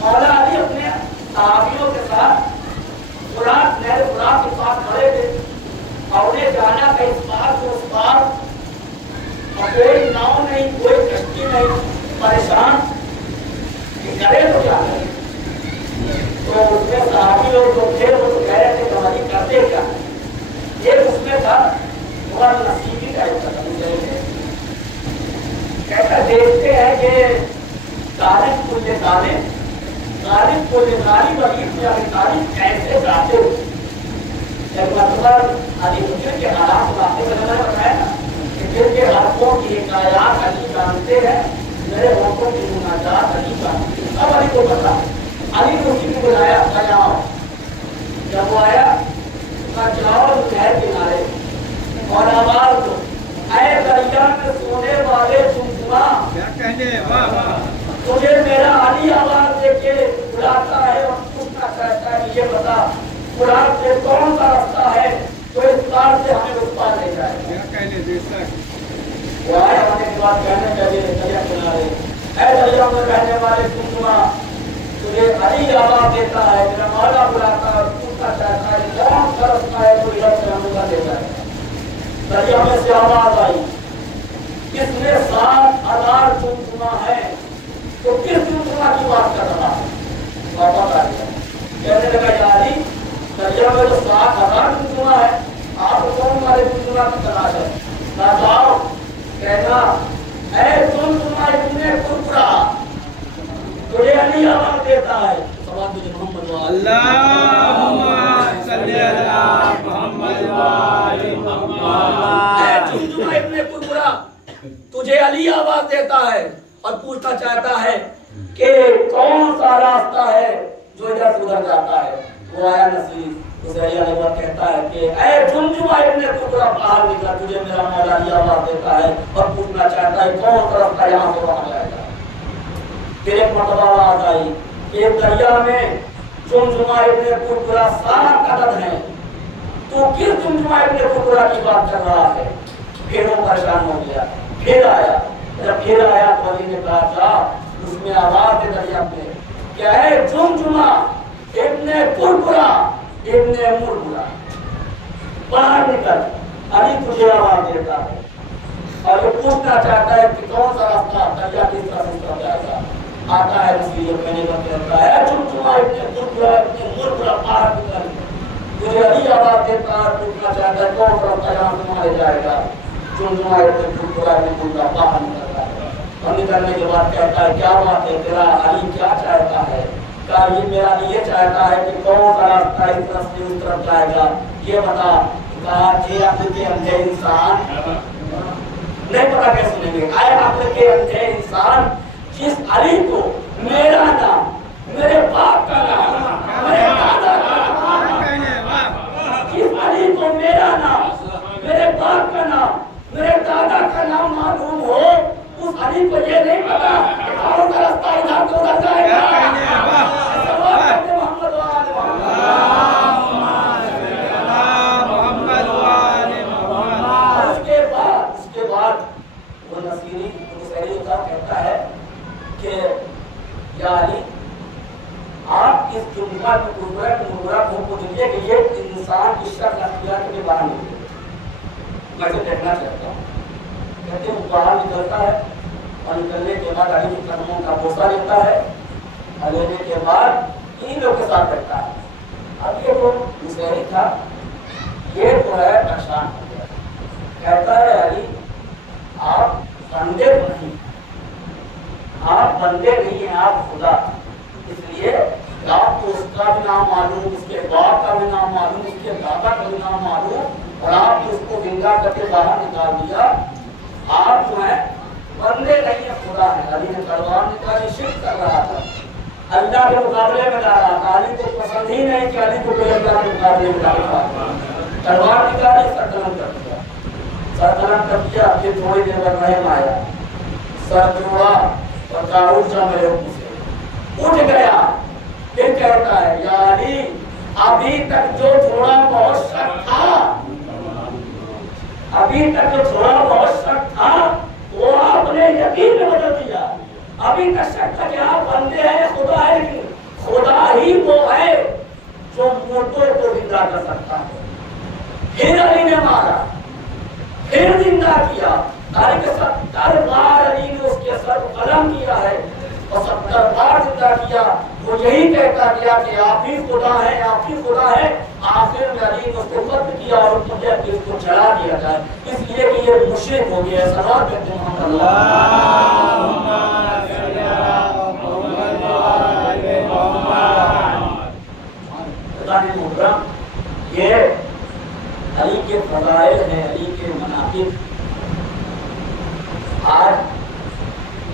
मौला अली अपने सहाबियों के साथ फुरात के पास खड़े थे और उन्हें जाना था इस पार से उस पार, और कोई नाव नहीं, कोई कश्ती नहीं, परेशान करे तो क्या करें। तो उसमें सहाबी लोग जो थे वो तो कह रहे थे हमारी करते क्या। एक उसमें था थोड़ा नसीबी टाइप का, कहता देखते हैं कि तारीफ कैसे गाते हो। अली फकीर के हालात बातें मैंने बताया ना कि दिल के हाथों की हिकायत अली जानते हैं, मेरे होठों की मुनाजात अली जानते हैं, सब अली को पता है। अली ने उसी को बुलाया, जाओ। जब वो आया जाओ नहर किनारे और आवाज दो, ऐ दरिया में सोने वाले चुमचुमा, क्या कहने? वाह वाह, तुझे मेरा अली आवाज देके बुलाता है और पूछना चाहता है ये बता कुरान से कौन सा रास्ता है तो इस पार से हमें उस पार ले जाए। क्या कहने? बेशक वो आए होने के बाद कहने लगे दरिया किनारे, ऐ दरिया में रहने वाले चुमचुमा, तुझे अली आवाज देता है, मेरा मौला बुलाता है, पूछना चाहता है कौन तरसता है तो इधर से हमका दे जाएगा। दरिया में से आवाज आई, किसने 7,000 चुनचुना है, तो किस चुनचुना की बात कर रहा है? वापस आ गया, कहने लगा यारी दरिया में तो 7,000 चुनचुना है, आप कौन वाले चुनचुना की तलाश है? ना जाओ, कहना ऐ चुनचुना इतने कुरकुरा तुझे अली आवाज देता है। सवाल मोहम्मद अल्लाहुम्मा सल्ली अला मुहम्मद व आलि मुहम्मद। चुनचुना इतने कुरकुरा तुझे अली आवाज देता है और पूछना चाहता है कि कौन सा रास्ता है जो इधर से उधर जाता है। वो आया नसीब, उसे अली कहता है कि ऐ चुनचुना इतने कुरकुरा बाहर निकला, तुझे मेरा मौला अली आवाज देता है और पूछना चाहता है कौन सा रास्ता यहाँ से वहां जाएगा। फिर एक मरतबा आवाज आई, एक दरिया में चुनचुना इतने कुरकुरा 7 अदद है, तो किस चुनचुना इतने कुरकुरा की बात कर रहा है? फिर वो परेशान हो गया, फिर आया, जब फिर आया तो अली ने कहा जा उसमें आवाज है दरिया में, क्या है चुनचुना इतने कुरकुरा इतने मुरमुरा बाहर निकल, अली तुझे आवाज देता है और वो पूछना चाहता है कि कौन सा रास्ता दरिया किस तरह जाएगा। आता है इसलिए मैंने कहता है चुनचुना इतने कुरकुरा इतने मुरमुरा बाहर निकल, तुझे अली आवाज देता है, पूछना चाहता है कौन सा रास्ता यहाँ से मारे जाएगा। चुनचुना इतने कुरकुरा इतने मुरमुरा बाहर निकलता है और निकलने के बाद कहता है क्या बात है तेरा अली क्या चाहता है? क्या ये मेरा ये चाहता है कि कौन सा रास्ता इस तरफ से उस तरफ जाएगा ये बता। कहा के अंधे इंसान नहीं पता कैसे सुनेंगे, आए अक्ल के अंधे इंसान जिस अली को मेरा नाम, मेरे बाप का नाम, मेरे दादा का नाम, जिस अली को मेरा नाम, मेरे बाप का नाम, मेरे दादा का नाम मालूम हो, उस अली को ये नहीं पता कौन सा रास्ता इधर से उधर जाएगा। उसके बाद वो नसीरी कहता है कि या अली आप इस चुनचुना की कुरकुरा को दीजिए कि ये इंसान की शक्ल अख्तियार के बाहर निकले, मैं तो देखना चाहता हूँ। कहते हैं बाहर निकलता है और निकलने के बाद अली के कदमों का बोसा लेता है और लेने के बाद इन लोग के साथ बैठता है। अब ये तो मुसहरी था, ये तो है परेशान हो गया, कहता है अली आप बंदे तो नहीं, आप बंदे नहीं हैं, आप खुदा, इसलिए आपको उसका भी नाम मालूम, उसके बाप का भी नाम मालूम, उसके दादा का भी नाम मालूम और आपने उसको जिंदा करके बाहर निकाल दिया। आप जो है बंदे नहीं है, खुदा है। अली ने तलवार निकाली, शिर्क कर रहा था, अल्लाह के मुकाबले में जा रहा था। अली को पसंद ही नहीं कि अली को कोई अल्लाह के मुकाबले में डाला। तलवार निकाली, सरकलन कर दिया, सरकलन कर दिया। फिर थोड़ी देर बाद रहम आया, सर जोड़ा और कारूज जा मेरे मुंह से उठ गया। फिर कहता है या अली अभी तक जो थोड़ा बहुत शक था, अभी तक जो थोड़ा बहुत शक था वो आपने यकीन में बदल दिया। अभी तक शक था कि आप बंदे हैं, खुदा है, लेकिन खुदा ही वो है जो मुर्दों को जिंदा कर सकता है। फिर अली ने मारा, फिर जिंदा किया। अली के 70 बार अली ने उसके सर को कलम किया है और 70 बार जिंदा किया। वो यही कहता गया कि आप ही खुदा है, आप ही खुदा है। आखिर में अली ने उसको कत्ल किया और उसको जला दिया जाए, इसलिए कि ये मुशरिक हो गया। सलात कहते हैं ये अली के फज़ाइल हैं, अली के मनाक़िब। आज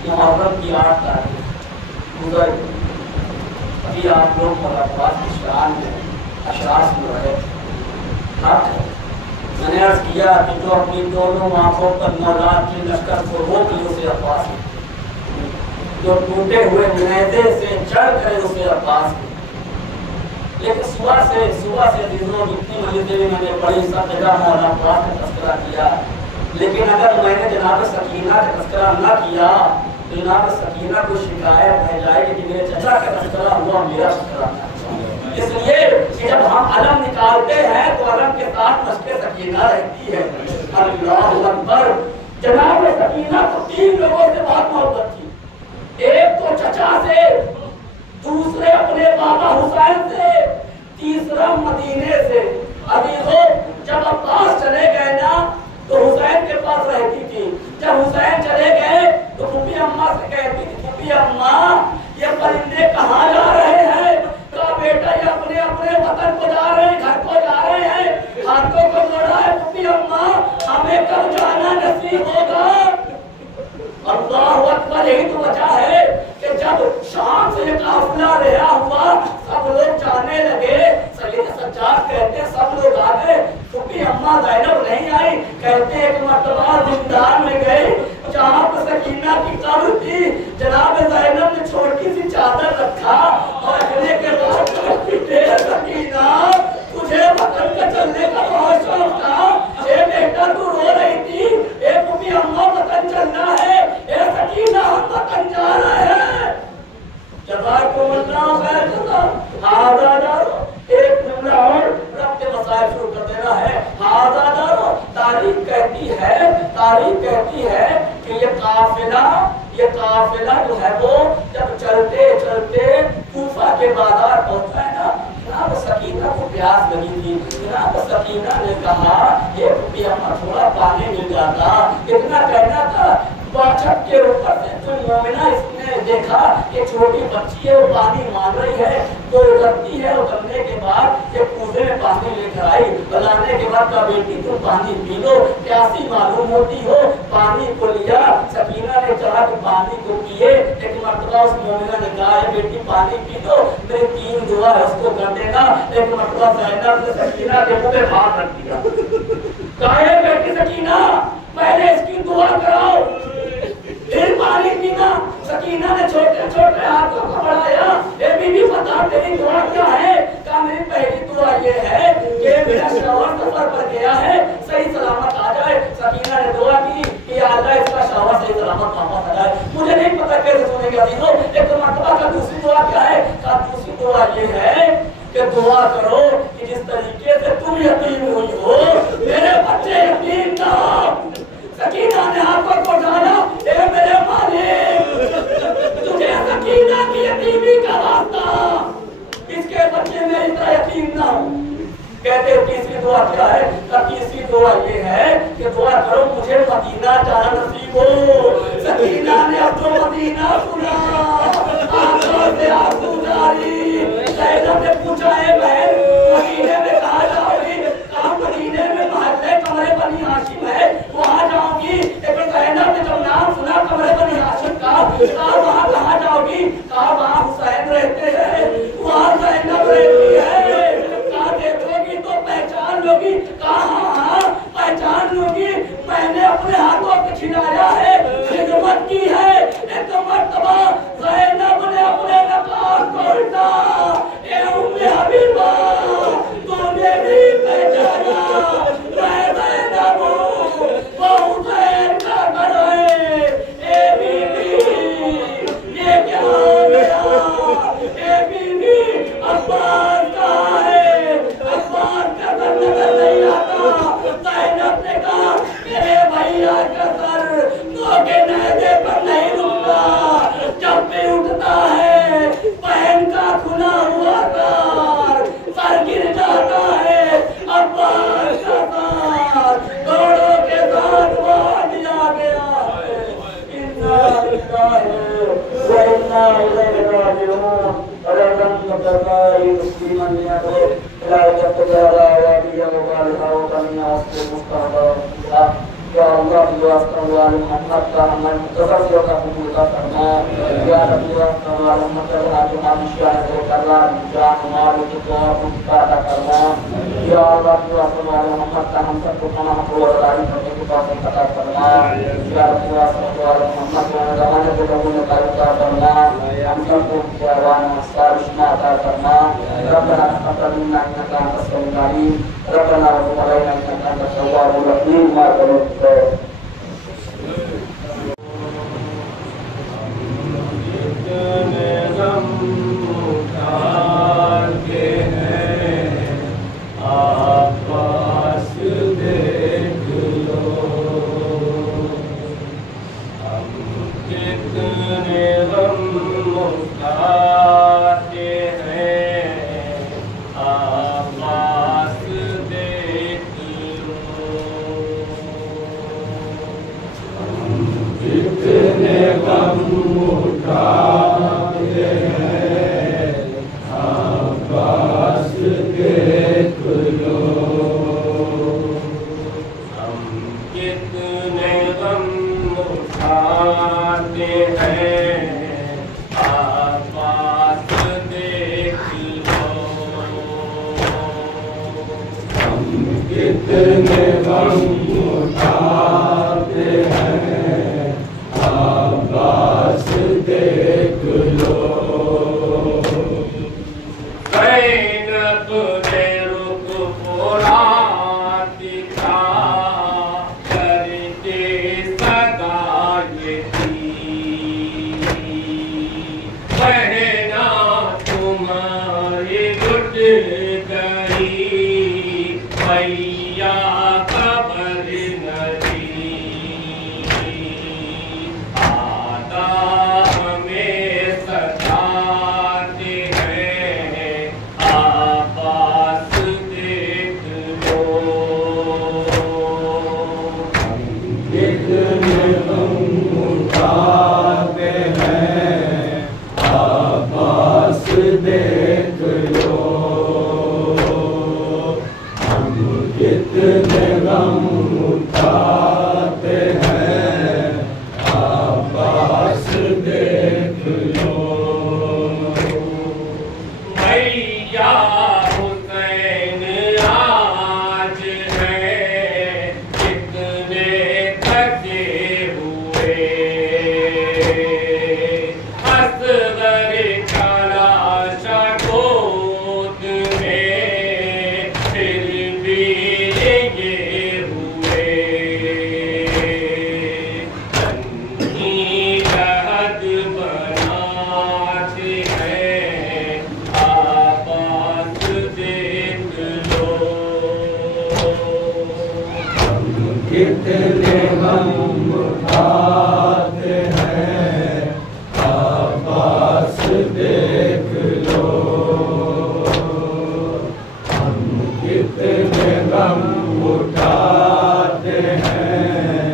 मुहर्रम की 8 तारीख गुजर, अभी आप लोग मुरादाबाद की शान में अशरार सुन रहे थे। मैंने अर्ज किया कि जो अपनी दोनों आंखों पर मौलाद के लश्कर को रोक ले उसे अब्बास, जो टूटे हुए मैदे से जड़ करे उसे अब्बास। लेकिन सुबह से दिनों जितनी मस्जिदें मैंने पढ़ी सब जगह मौला अब्बास का तस्करा किया। लेकिन अगर मैंने जनाब सकीना का तस्करा न किया तो जनाब सकीना को शिकायत है जाएगी कि मेरे चचा का तस्करा हुआ, मेरा तस्करा। इसलिए कि जब हम अलम निकालते हैं तो अलम के साथ मशक़े सकीना रहती है। अल्लाहु अकबर। जनाब सकीना को 3 लोगों से बहुत मोहब्बत थी। एक तो चचा से, दूसरे अपने बाबा हुसैन से, तीसरा मदीने से। अभी तो जब अब्बास चले गए ना तो हुसैन के पास रहती थी। जब हुसैन चले गए तो फूफी अम्मा से कहती थी, फूफी अम्मा ये परिंदे कहाँ जा रहे हैं? कहा बेटा ये अपने अपने वतन को जा रहे हैं, घर को जा रहे हैं। हाथों को जोड़ा है फूफी अम्मा, हमें कब जाना नसीब होगा? अल्लाहु अकबर। यही तो वजह है कि जब शाम से काफिला रहा हुआ सब लोग जाने लगे, सैयद सज्जाद कहते सब लोग आ गए, फूफी अम्मा ज़ैनब नहीं आई। कहते एक मर्तबा जिंदान में गए जहाँ पर सकीना की कब्र थी, जनाब ज़ैनब ने छोटी सी चादर रखा और रखने के बाद सकीना तुझे वतन का चलने का बहुत शौक था, ए बेटा तू रो रही थी, ए फूफी अम्मा वतन चलना है, ए सकीना हम वतन जा रहे हैं। जज़ाकुमुल्लाह खैर जज़ा। हाज़ादारो एक जुमला और रब्ते मसाइल शुरू कर देना है। हाज़ादारो तारीख कहती है कि ये काफिला जो है वो जब चलते चलते कूफा के बाजार पहुंचा है ना, जनाब सकीना को प्यास लगी थी। जनाब सकीना ने कहा एक अम्मा थोड़ा पानी मिल जाता, इतना कहना था। बाछट के ऊपर से जो मोमिना इसने देखा ये छोटी बच्ची है, वो पानी मांग रही है, वो उतरती है। उतरने के बाद ये कूदे में पानी लेकर आई, बुलाने के बाद कहा बेटी तुम पानी पी लो, प्यासी मालूम होती हो। पानी को लिया, सकीना ने कहा कि पानी को पिए। एक मर्तबा उस मोमिना ने कहा बेटी पानी पी लो, मेरी 3 दुआ है उसको कर देना। एक मर्तबा ज़ैनब ने सकीना के मुंह पे हाथ रख दिया, कहा बेटी सकीना पहले इसकी दुआ कराओ फिर पानी पीना। सकीना ने छोटे छोटे हाथों को बढ़ाया, ए बीबी बता तेरी दुआ क्या है? कहा मेरी पहली दुआ ये है कि मेरा शौहर सफर पर गया है, सही सलामत आ जाए। सकीना ने दुआ की कि अल्लाह इसका शौहर सही सलामत वापस आ जाए। मुझे नहीं पता कैसे सुनेंगे अजीजों। एक मर्तबा का दूसरी दुआ क्या है? कहा दूसरी दुआ ये है कि दुआ करो कि जिस तरीके से तुम यतीम हुई हो मेरे बच्चे यतीम ना हो। सकीना ने हाथों को डाला, ए मेरे मालिक तुझे सकीना की यतीमी का वास्ता, इसके बच्चे मेरी तरह यतीम ना हो। कहते तीसरी दुआ क्या है? तीसरी दुआ ये है कि दुआ करो मुझे मदीना जाना नसीब हो। सकीना ने अब तो मदीना सुना, आंखों से आंसू जारी। ज़ैनब ने पूछा है बहन मदीने में कहाँ जाओगी? कहा मदीने में महल्ले कमरे बनी हाशिम है, वहाँ जाऊंगी। लेकिन ज़ैनब ने जब नाम सुना कमरे बनी हाशिम का, कहा वहाँ कहाँ जाओगी? कहा वहाँ हुसैन रहते हैं, वहाँ ज़ैनब रहती है। कहा देखोगी तो पहचान लोगी? कहा पहचान लूंगी, मैंने अपने हाथों से खिलाया है, खिदमत की है। एक मर्तबा ज़ैनब ने अपने नकाब को उल्टा, ए उम्मे हबीबा तूने भी पहचाना मैं ज़ैनब हूँ, वो हुसैन का घर है। ए बीबी ये क्या हो गया? ए बीबी अब्बास कहाँ है? अब्बास का घर नजर नहीं आता। ज़ैनब ने कहा मेरे भैया का सर तो के नहजे पर नहीं रुकता, जब भी उठता है बहन का खुला हुआ सर गिर जाता है। अब्बास का सर घोड़ों के साथ मार दिया गया है। इन्ना लिल्लाहि व इन्ना इलैहि राजिऊन। या अल्लाह वास्तव मोहम्मद का हमें मुख्तसर से का कबूल का फरमा। या रब्बी वास्तव मोहम्मद का हाजिर शान से करना जान माल की दुआ को अता फरमा। या अल्लाह वास्तव मोहम्मद का हम सबको तमाम पूरा करने की तौफीक अता फरमा। या रब्बी वास्तव मोहम्मद का जमाने के लोगों ने का फरमा, हम सबको जवान सारिशमा अता फरमा। रब्बना तक़ब्बल मिन्ना इन्नका अंतस समीउल अलीम। रब्बना व तब अलैना इन्नका अंतत तव्वाबुर रहीम। मा के उठाते हैं, आवाज देख लो। हम कितने गम उठाते हैं, आवाज देख लो। हम कितने गम उठाते हैं, आवाज देख लो। ज़ैनब ने रुख पुराती था, करके सगाई थी। बहना तुम्हारी लुट गई, भैया खबर नहीं। आदा हमें सताते हैं, आवाज देख लो। हम कितने गम उठाते हैं, आवाज देख लो। हम कितने गम उठाते हैं, आवाज देख लो। भैया हुसैन आज हैं, कितने थके हुए। असगर का लाशा गोद में, फिर भी ये हुए। तन्ही लहद बनाते हैं, आवाज देख लो। हम कितने गम उठाते हैं, आवाज देख लो। हम कितने गम उठाते हैं,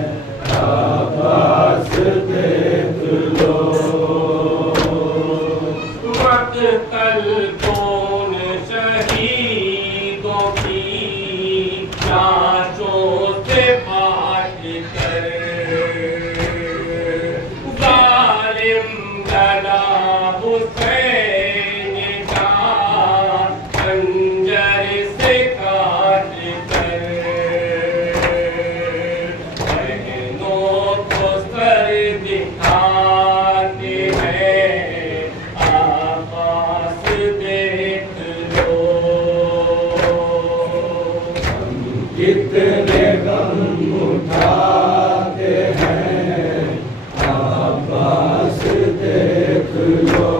आवाज देख लो। मक़तल कौन शहीदों की लाशों से बात कर, ज़ालिम गला हुसैन का खंजर से काट कर। बहनों को सर दिखाते हैं, आवाज देख लो। हम कितने गम उठाते हैं, आवाज देख लो।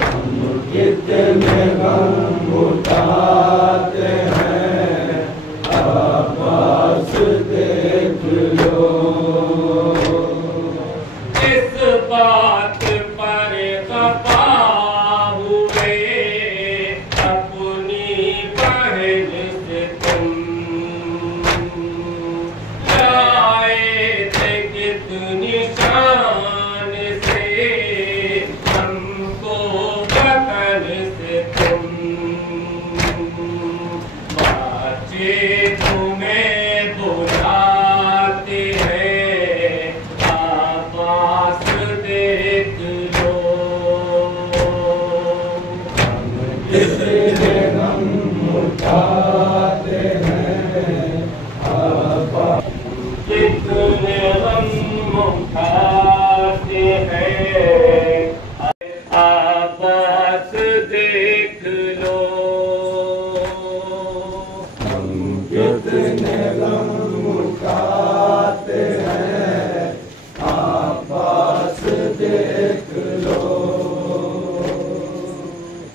हम कितने गम उठाते हैं, आवाज देख लो। इस बात पर खफा हुए, अपनी बहन से तुम लाए थे कितनी शान से, हमको वतन से तुम। बाचे तुम्हें बुलाते हैं, आवाज देख लो। हम कितने गम उठाते हैं, आवाज कितने गम उठाते हैं, आवाज देख लो। हम कितने गम उठाते हैं, आवाज देख लो।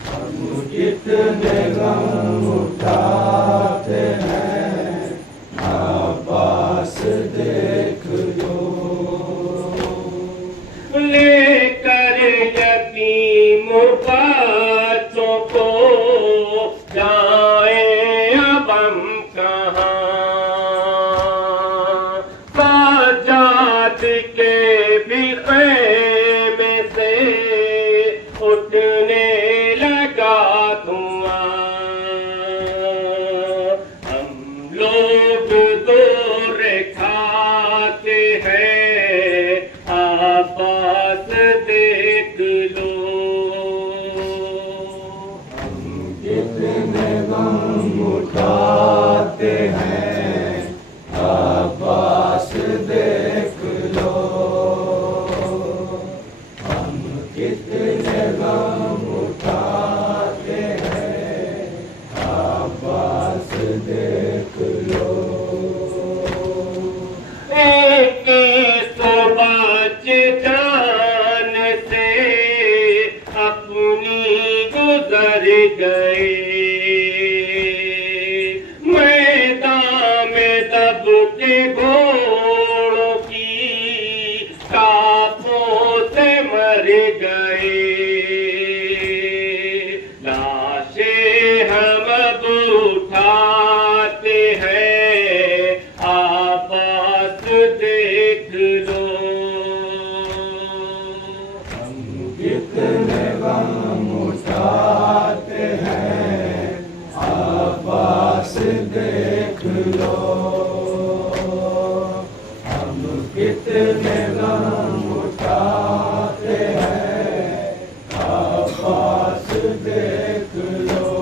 हम कितने गम उठाते देख लो। एक सोबत जान से अपनी गुजर गए, मैदान में दब के घोड़ों की टापों से मर गए। लाशें हम अब उठाते हैं, आवाज देख लो। हम कितने गम उठाते हैं, आवाज देख लो। हम कितने गम उठाते हैं, आवाज देख लो।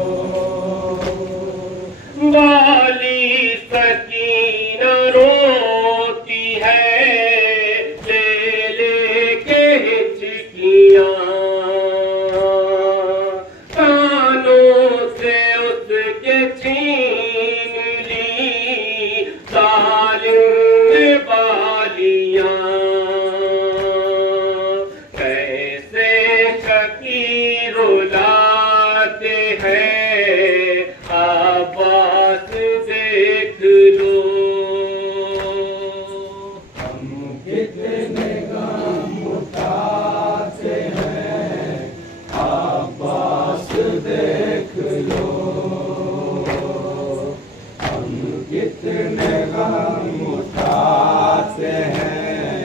वाली सकीना रोती है, ले ले के हिचकियां, कानों से उसके छीन ली जालिम बालियां। कैसे शकी रुलाते हैं, आवाज देख लो। हम कितने गम उठाते हैं, आवाज देख लो। हम कितने गम उठाते हैं,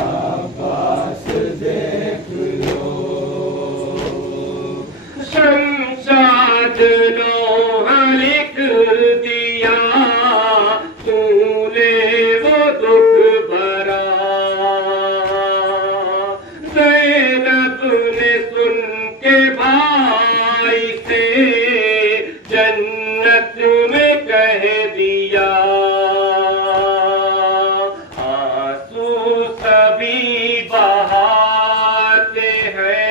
आवाज देख लो। शमशाद लोहा लिख दिया तूने वो दुख भरा। ज़ैनब ने सुन के भाई से जन्नत में कह दिया, आंसू सभी बहाते हैं,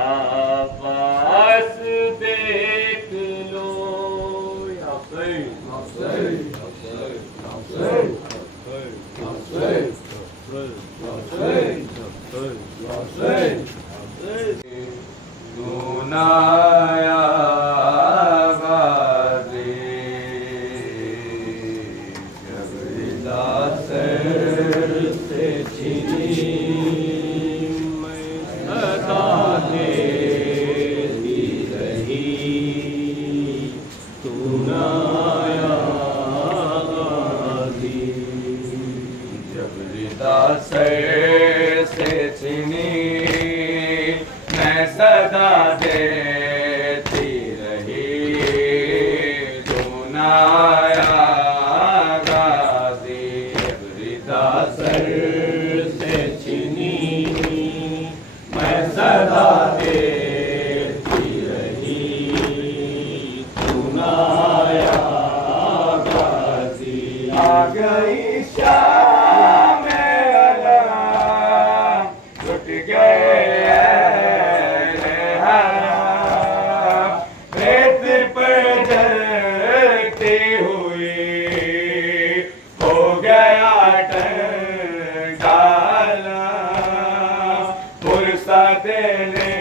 आवाज देख लो। दुनाया गाज़ी जब रिदा सर से छिनी, मैं सदा देती रही। दुनाया गाज़ी जब रिदा सर से छिनी, मैं सदा देती रही। दुनाया गाज़ी जब रिदा सर से छिनी, मैं सदा देती रही। दुनाया गाज़ी आ गई शाम अला, लुट गए देने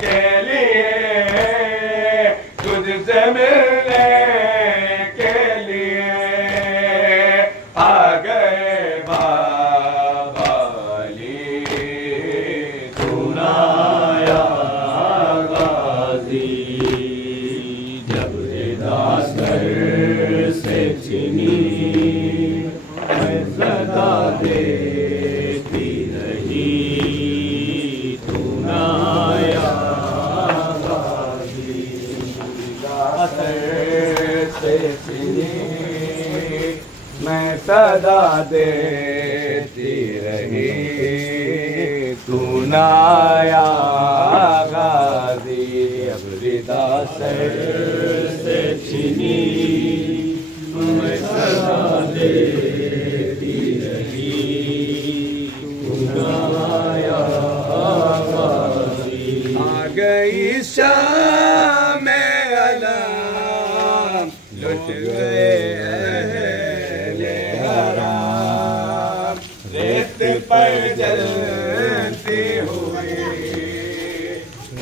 के लिए, तुझसे मिलने के लिए आ गए बाबा अली। दुनाया गाज़ी जब रिदा सर से छिनी, मैं सदा देती रही। मैं सदा देती रही। दुनाया गाज़ी अब रिदा सर से छिनी, मैं सदा देती रही। दुनाया गाज़ी आ गई शाम अलम लुट गए अहले हराम, रेत पर जलती हुई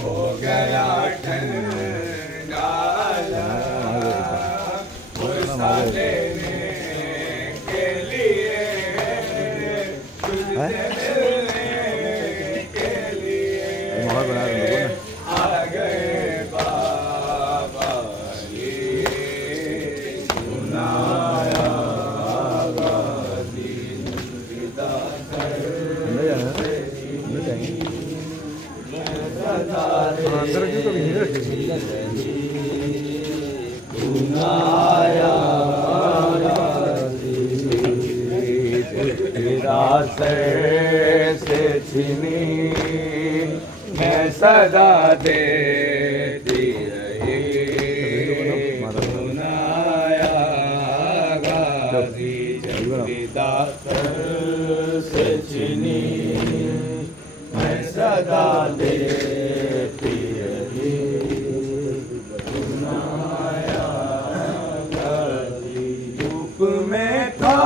हो गया ठंडा गुस्सा देने के लिए तुझसे मिलने के लिए आ गए बाबा सुनाया से छिनी मैं सदा देती रही, सुनाया गाजी जगदा से छिनी मैं सदा देती रही, सुनाया गाजी धूप में था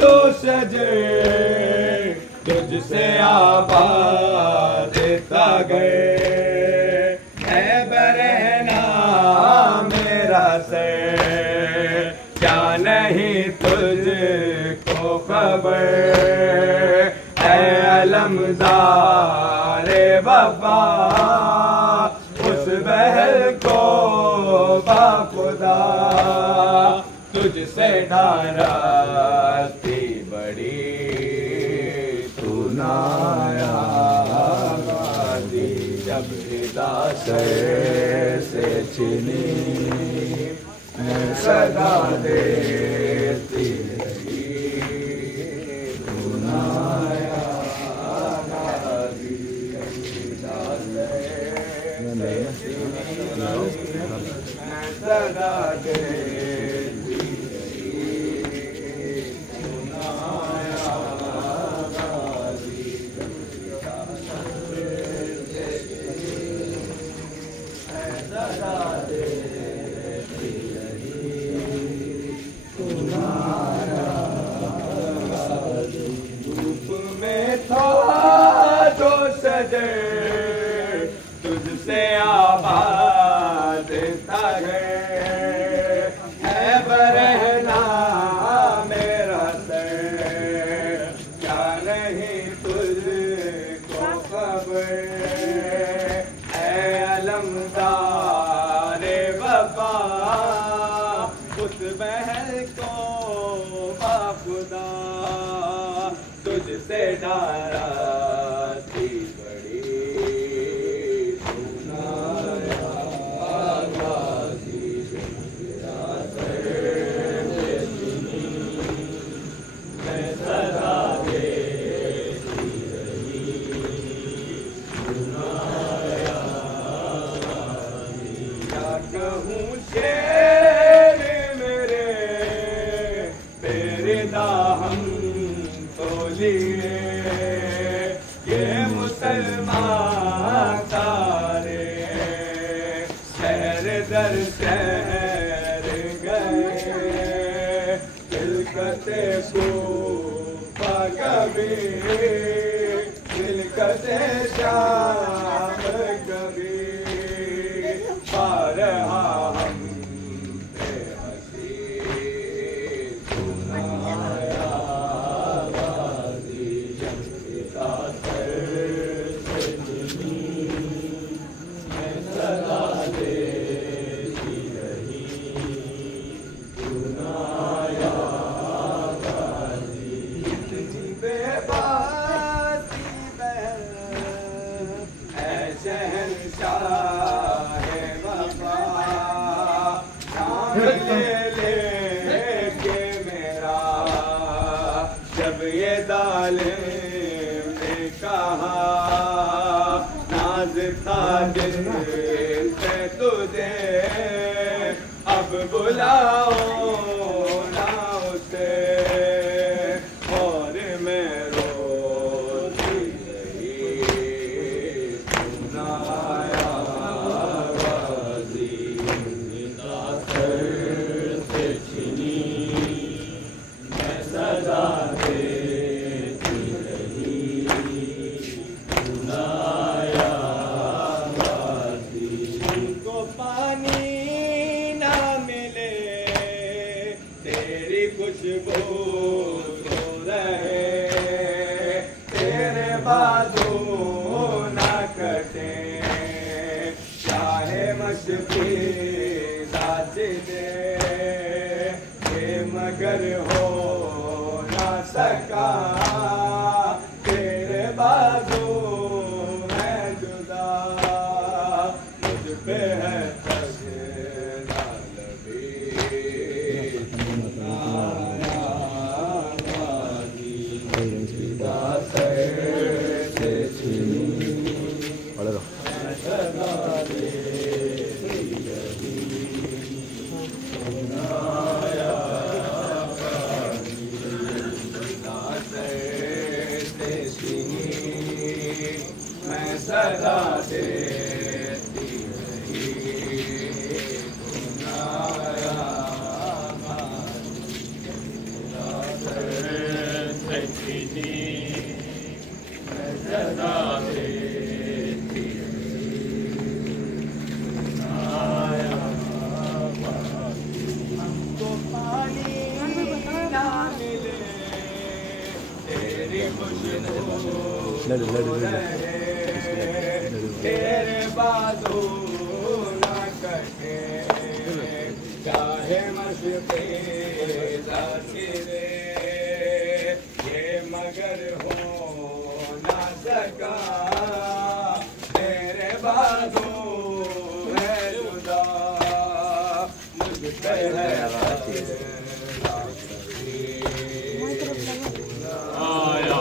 तो सजे तुझसे आबाद देता गए, है बरहना मेरा से क्या नहीं तुझको खबर, है अलमदारे वफा उस बहल को बाखुदा तुझसे नाराज़गी बड़ी सुनाया गाजी जब विदा से छिनी मैं सदा देती रही, सुनाया गाजी जब विदा से छिनी मैं सदा देती रही, सुनाया सजे तुझसे आबाद देता है बरहना मेरा सर क्या नहीं तुझको खबर, है अलमदारे वफा उस बहल को बाखुदा तुझसे नारा ये मुसलमान सारे शहर दर शहर गए, दिलकते कूफा कभी दिलकते शाम कभी बारहा हम लेके मेरा जब ये जालिम ने कहा नाज था जिससे तुझे अब बुलाओ ना उसे, और मैं रोती रही सुनाया खुशबू तो रहे, तेरे बाजू ना कटे, चाहे मस्ती दाची दे, ये मगर हो ना सका, तेरे बाजू है जुदा, मुझ पे है सदा देती हमको पानी ना मिले, तेरी खुशबू रहे, तेरे बाजू ना कटे, चाहे मस्ती दाची दे, ये मगर हो ना सका, तेरे बाजू है जुदा, मुझ पे है आया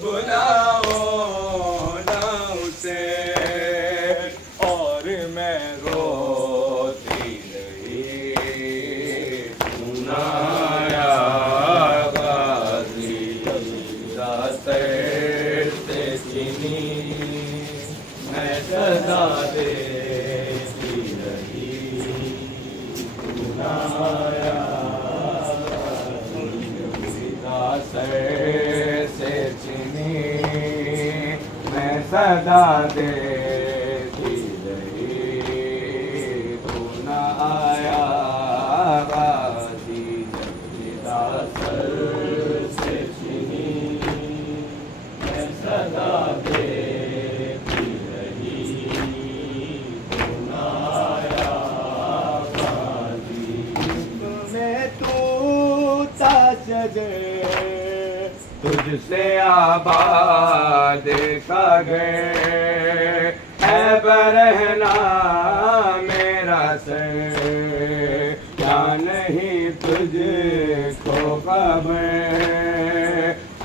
बुलाओ ना उसे, और मैं रोती रही, सुनाया गाजी रास्ते से चीनी, मैं सदा देती रही, सुनाया से चीनी, मैं सदा देती रही, तू न आया गाजी सर से चीनी, मैं सदा देती रही, तू न आया गाजी, तुम्हें तू ताजदे तुझसे आबाद का गए, है बरहना मेरा सर, क्या नहीं तुझको खबर,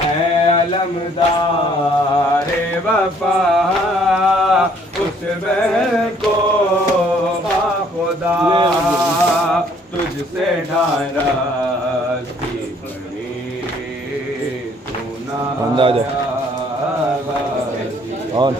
है अलमदारे वफा, उस बहन को बाखुदा, तुझसे नाराज़गी बड़ी, अंदाजा और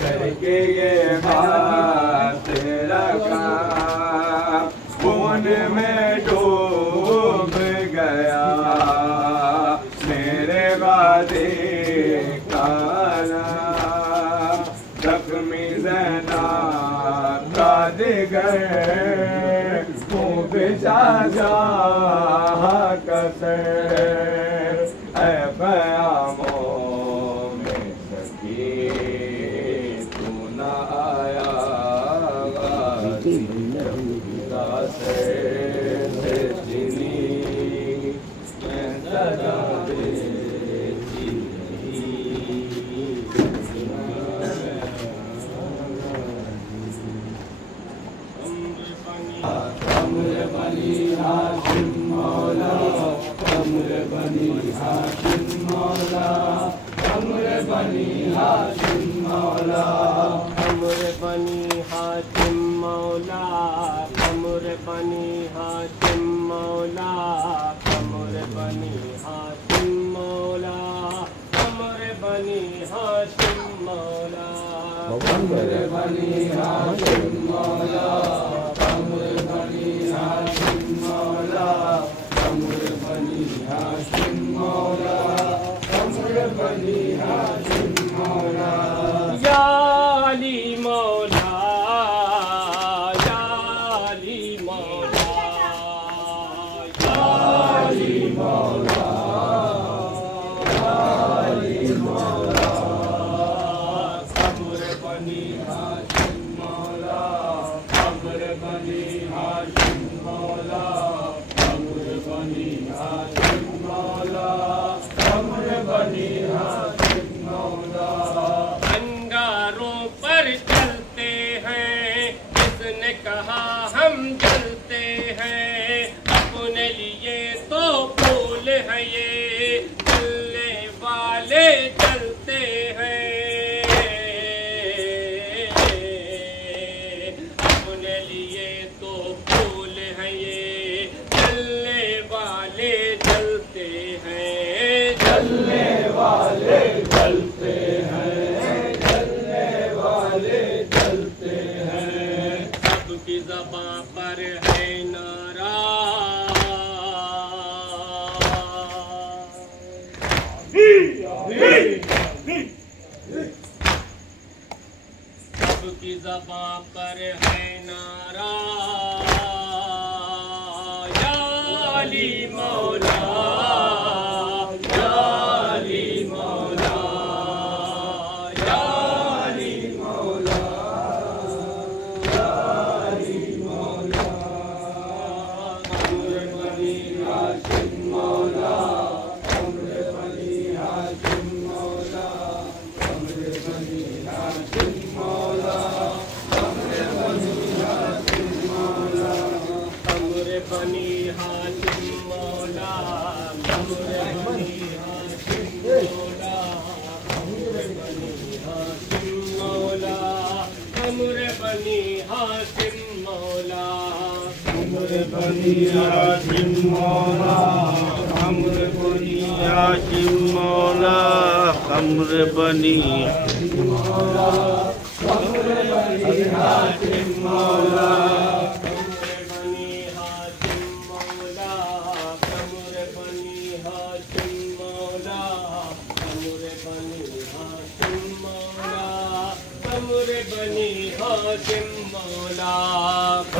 करके ये बात रखा, खून में डूब गया मेरे वादे काला, जख्मी ज़ना का दिगर, खूब जा कसर, ऐ क़यामों में सकी तू न आया गाज़ी से चीनी, मैं सदा बनी हाशिम मौला, कमर बनी हाशिम मौला, कमर बनी हाशिम मौला, कमर बनी हाशिम मौला, कमर बनी हाशिम मौला, कमर बनी हाशिम मौला, कमर बनी हाशिम मौला, कमर बनी हाशिम मौला, कमर बनी हाशिम मौला, कमर बनी हाशिम मौला, कमर बनी हाशिम मौला। या अली मौला, या अली मौला, या अली मौला, अली मौला, कमर बनी हाशिम मौला, कमर बनी हाशिम मौला, कमर बनी हाशिम मौला, कमर बनी हाशिम मौला। अंगारों पर चलते हैं, किसने कहा हम जलते हैं, अपने लिए तो फूल है ये, जलने वाले जलते हैं, अपने लिए तो फूल है ये, जलने वाले जलते हैं, जलने वाले जलते हैं, जलने वाले जलते हैं। सबकी ज़बां पर है नारा, सबकी ज़बां पर है नारा, या अली मौला, या अली मौला, या अली मौला, अली मौला, कमर बनी हाशिम मौला, कमर बनी हाशिम मौला, कमर बनी हाशिम मौला, कमर बनी हाशिम मौला, कमर बनी हाशिम मौला, कमर बनी हाशिम मौला, कमर बनी हाशिम मौला, कमर बनी हाशिम मौला, कमर बनी हाशिम मौला, कमर बनी हाशिम मौला, कमर बनी मौला, कमर बनी हाशिम मौला, कमर बनी हाशिम मौला, कमर बनी हाशिम मौला, कमर बनी हाशिम मौला, कमर बनी हाशिम मौला,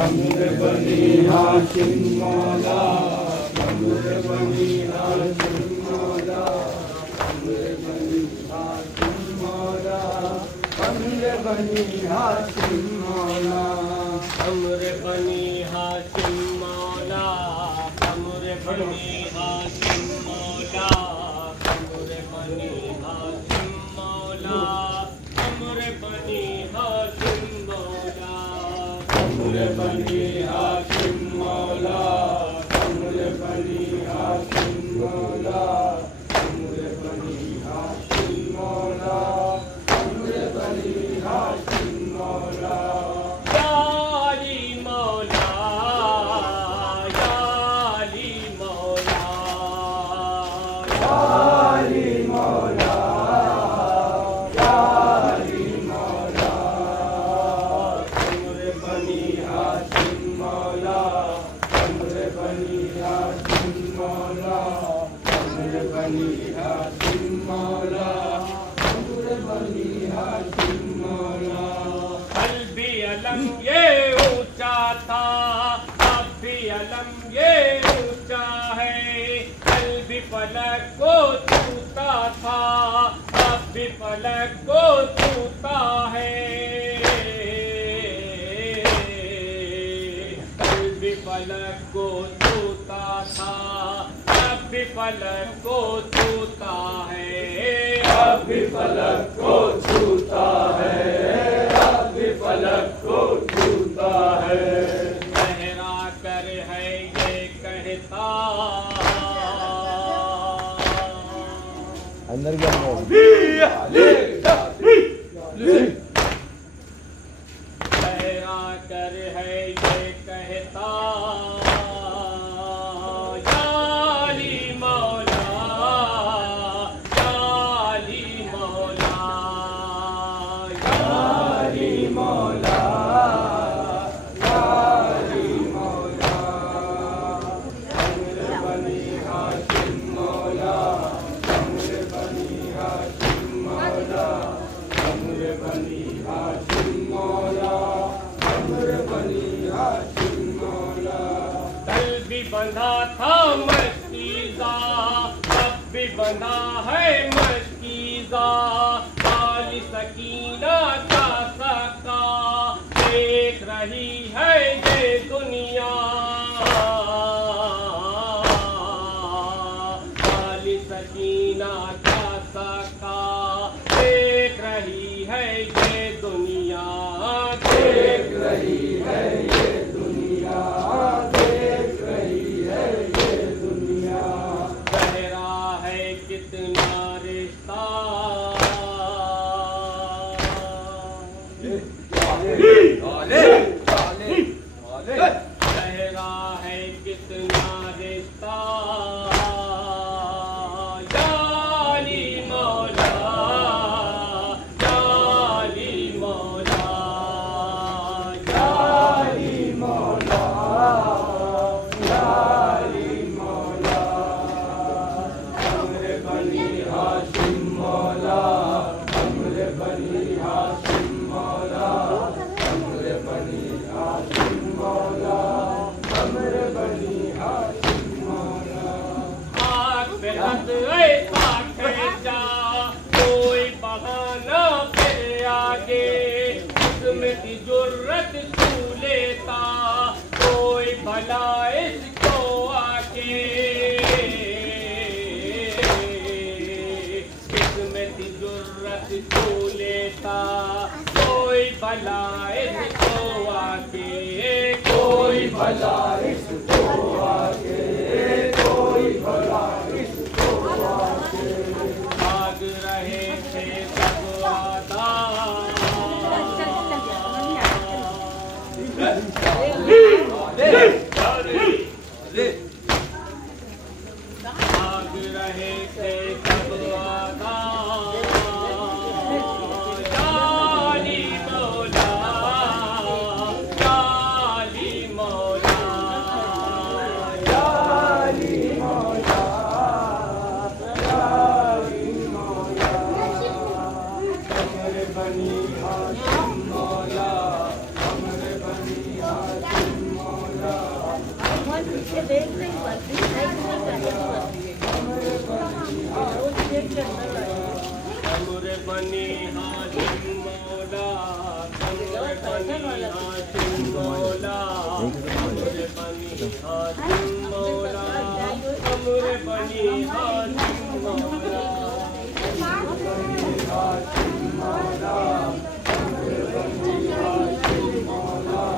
कमर बनी हाशिम मौला, कमर बनी हाशिम मौला, कमर बनी हाशिम मौला, कमर बनी हाशिम मौला, कमर बनी हाशिम मौला, कमर बनी हाशिम मौला, कमर बनी हाशिम मौला, कमर बनी हाशिम मौला, कमर बनी हाशिम मौला, कमर बनी हाशिम मौला, कमर बनी हाशिम मौला, कमर बनी हाशिम मौला। या अली मौला, या अली मौला, अली मौला, अली मौला, कमर बनी हाशिम मौला, कमर बनी हाशिम मौला, कमर बनी हाशिम मौला, कमर बनी हाशिम मौला। कल भी अलम ये ऊंचा था, अब भी अलम ये ऊंचा है, कल भी फलक को छूता था, अब भी फलक को छूता है, कल भी फलक को छूता था, अब भी फलक को छूता है, अब भी फलक को छूता है, अब भी फलक को छूता है। लहरा कर है अंदर गया ठहरा कर है ये कहता जाली मौला जाली मौला जाली मौला बंधा था मस्कीज़ा अब भी बंधा है मस्कीज़ा काली सकीना का सका देख रही है ये दुनिया काली सकीना का सका देख रही है ये दुनिया देख रही है ये दुनिया कितना रिश्ता गहरा है कितना रिश्ता जाली मौला जाली मौला जाली मौला जाली मौला हमरे बनी हाशिम मौला हमरे बनी हाशिम मौला हमरे बनी हाशिम मौला हमरे बनी हाशिम मौला आग पे हद ऐसा खेचा कोई बहाना फिर आगे उसमें की जुर्रत तू लेता कोई भला इसको आके को लेता कोई भला इसको आगे कोई भला इसको आगे कोई भला इसको आगे भाग रहे थे सब वादा भाग रहे थे सब वादा हमरे बनी हाशिम मौला हमरे बनी हाशिम मौला हमरे बनी हाशिम मौला हमरे बनी हाशिम मौला हाशिम मौला हमरे बनी हाशिम मौला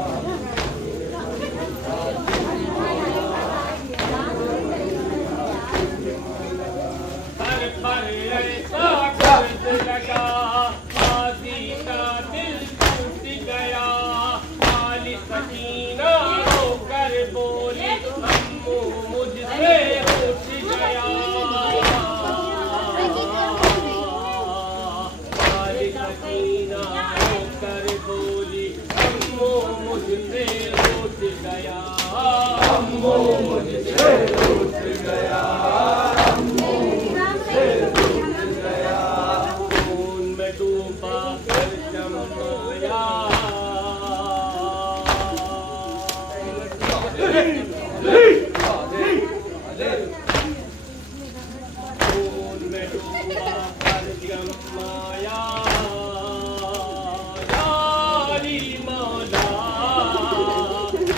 पर ऐसा कर्ज लगा आजी का दिल टूट गया काली सकीना रोकर बोली अम्मू मुझसे उठ गया काली सकीना रोकर बोली अम्मू मुझसे उठ गया अम्मू मुझसे उठ गया डूबा कर चमया खून में डूबा कर चमया जाली मौला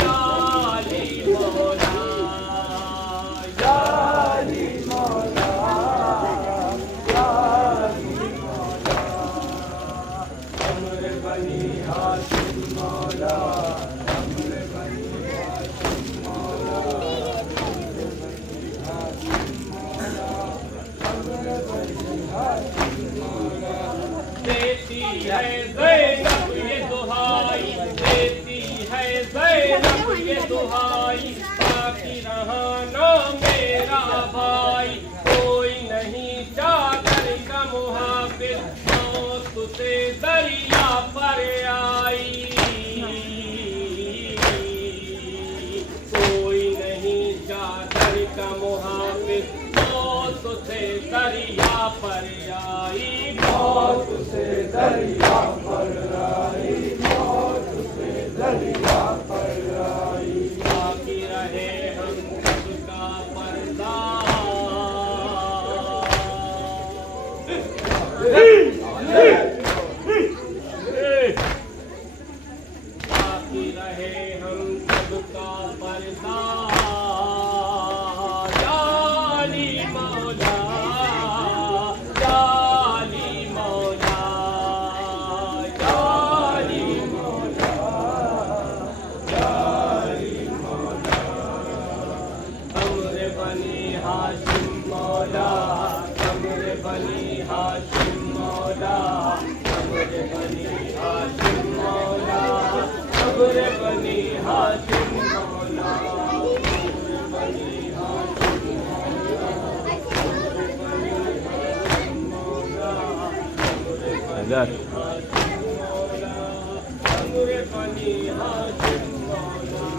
जाली मौला ज़ैनब ये दुहाई, बाकी रहा ना मेरा भाई, कोई नहीं चादर का मुहाफिज, मौत से दरिया पर आई। कोई नहीं चादर का मुहाफिज, मौत से दरिया पर आई। मौत से दरिया पर आई, मौत से दरिया पर आई। बाकी रहे हम सबका पर्दा, बाकी रहे हम सबका पर्दा। जाली मौला, जाली मौला, जाली मौला, जाली मौला, हमरे बनी हाशिम मौला, हमरे बनी हाशिम मौला, हमरे बनी हाशिम मौला, हमरे बनी हाशिम मौला, हमरे बनी हाशिम मौला, हमरे बनी हाशिम मौला, हमरे बनी हाशिम मौला, हमरे बनी हाशिम मौला।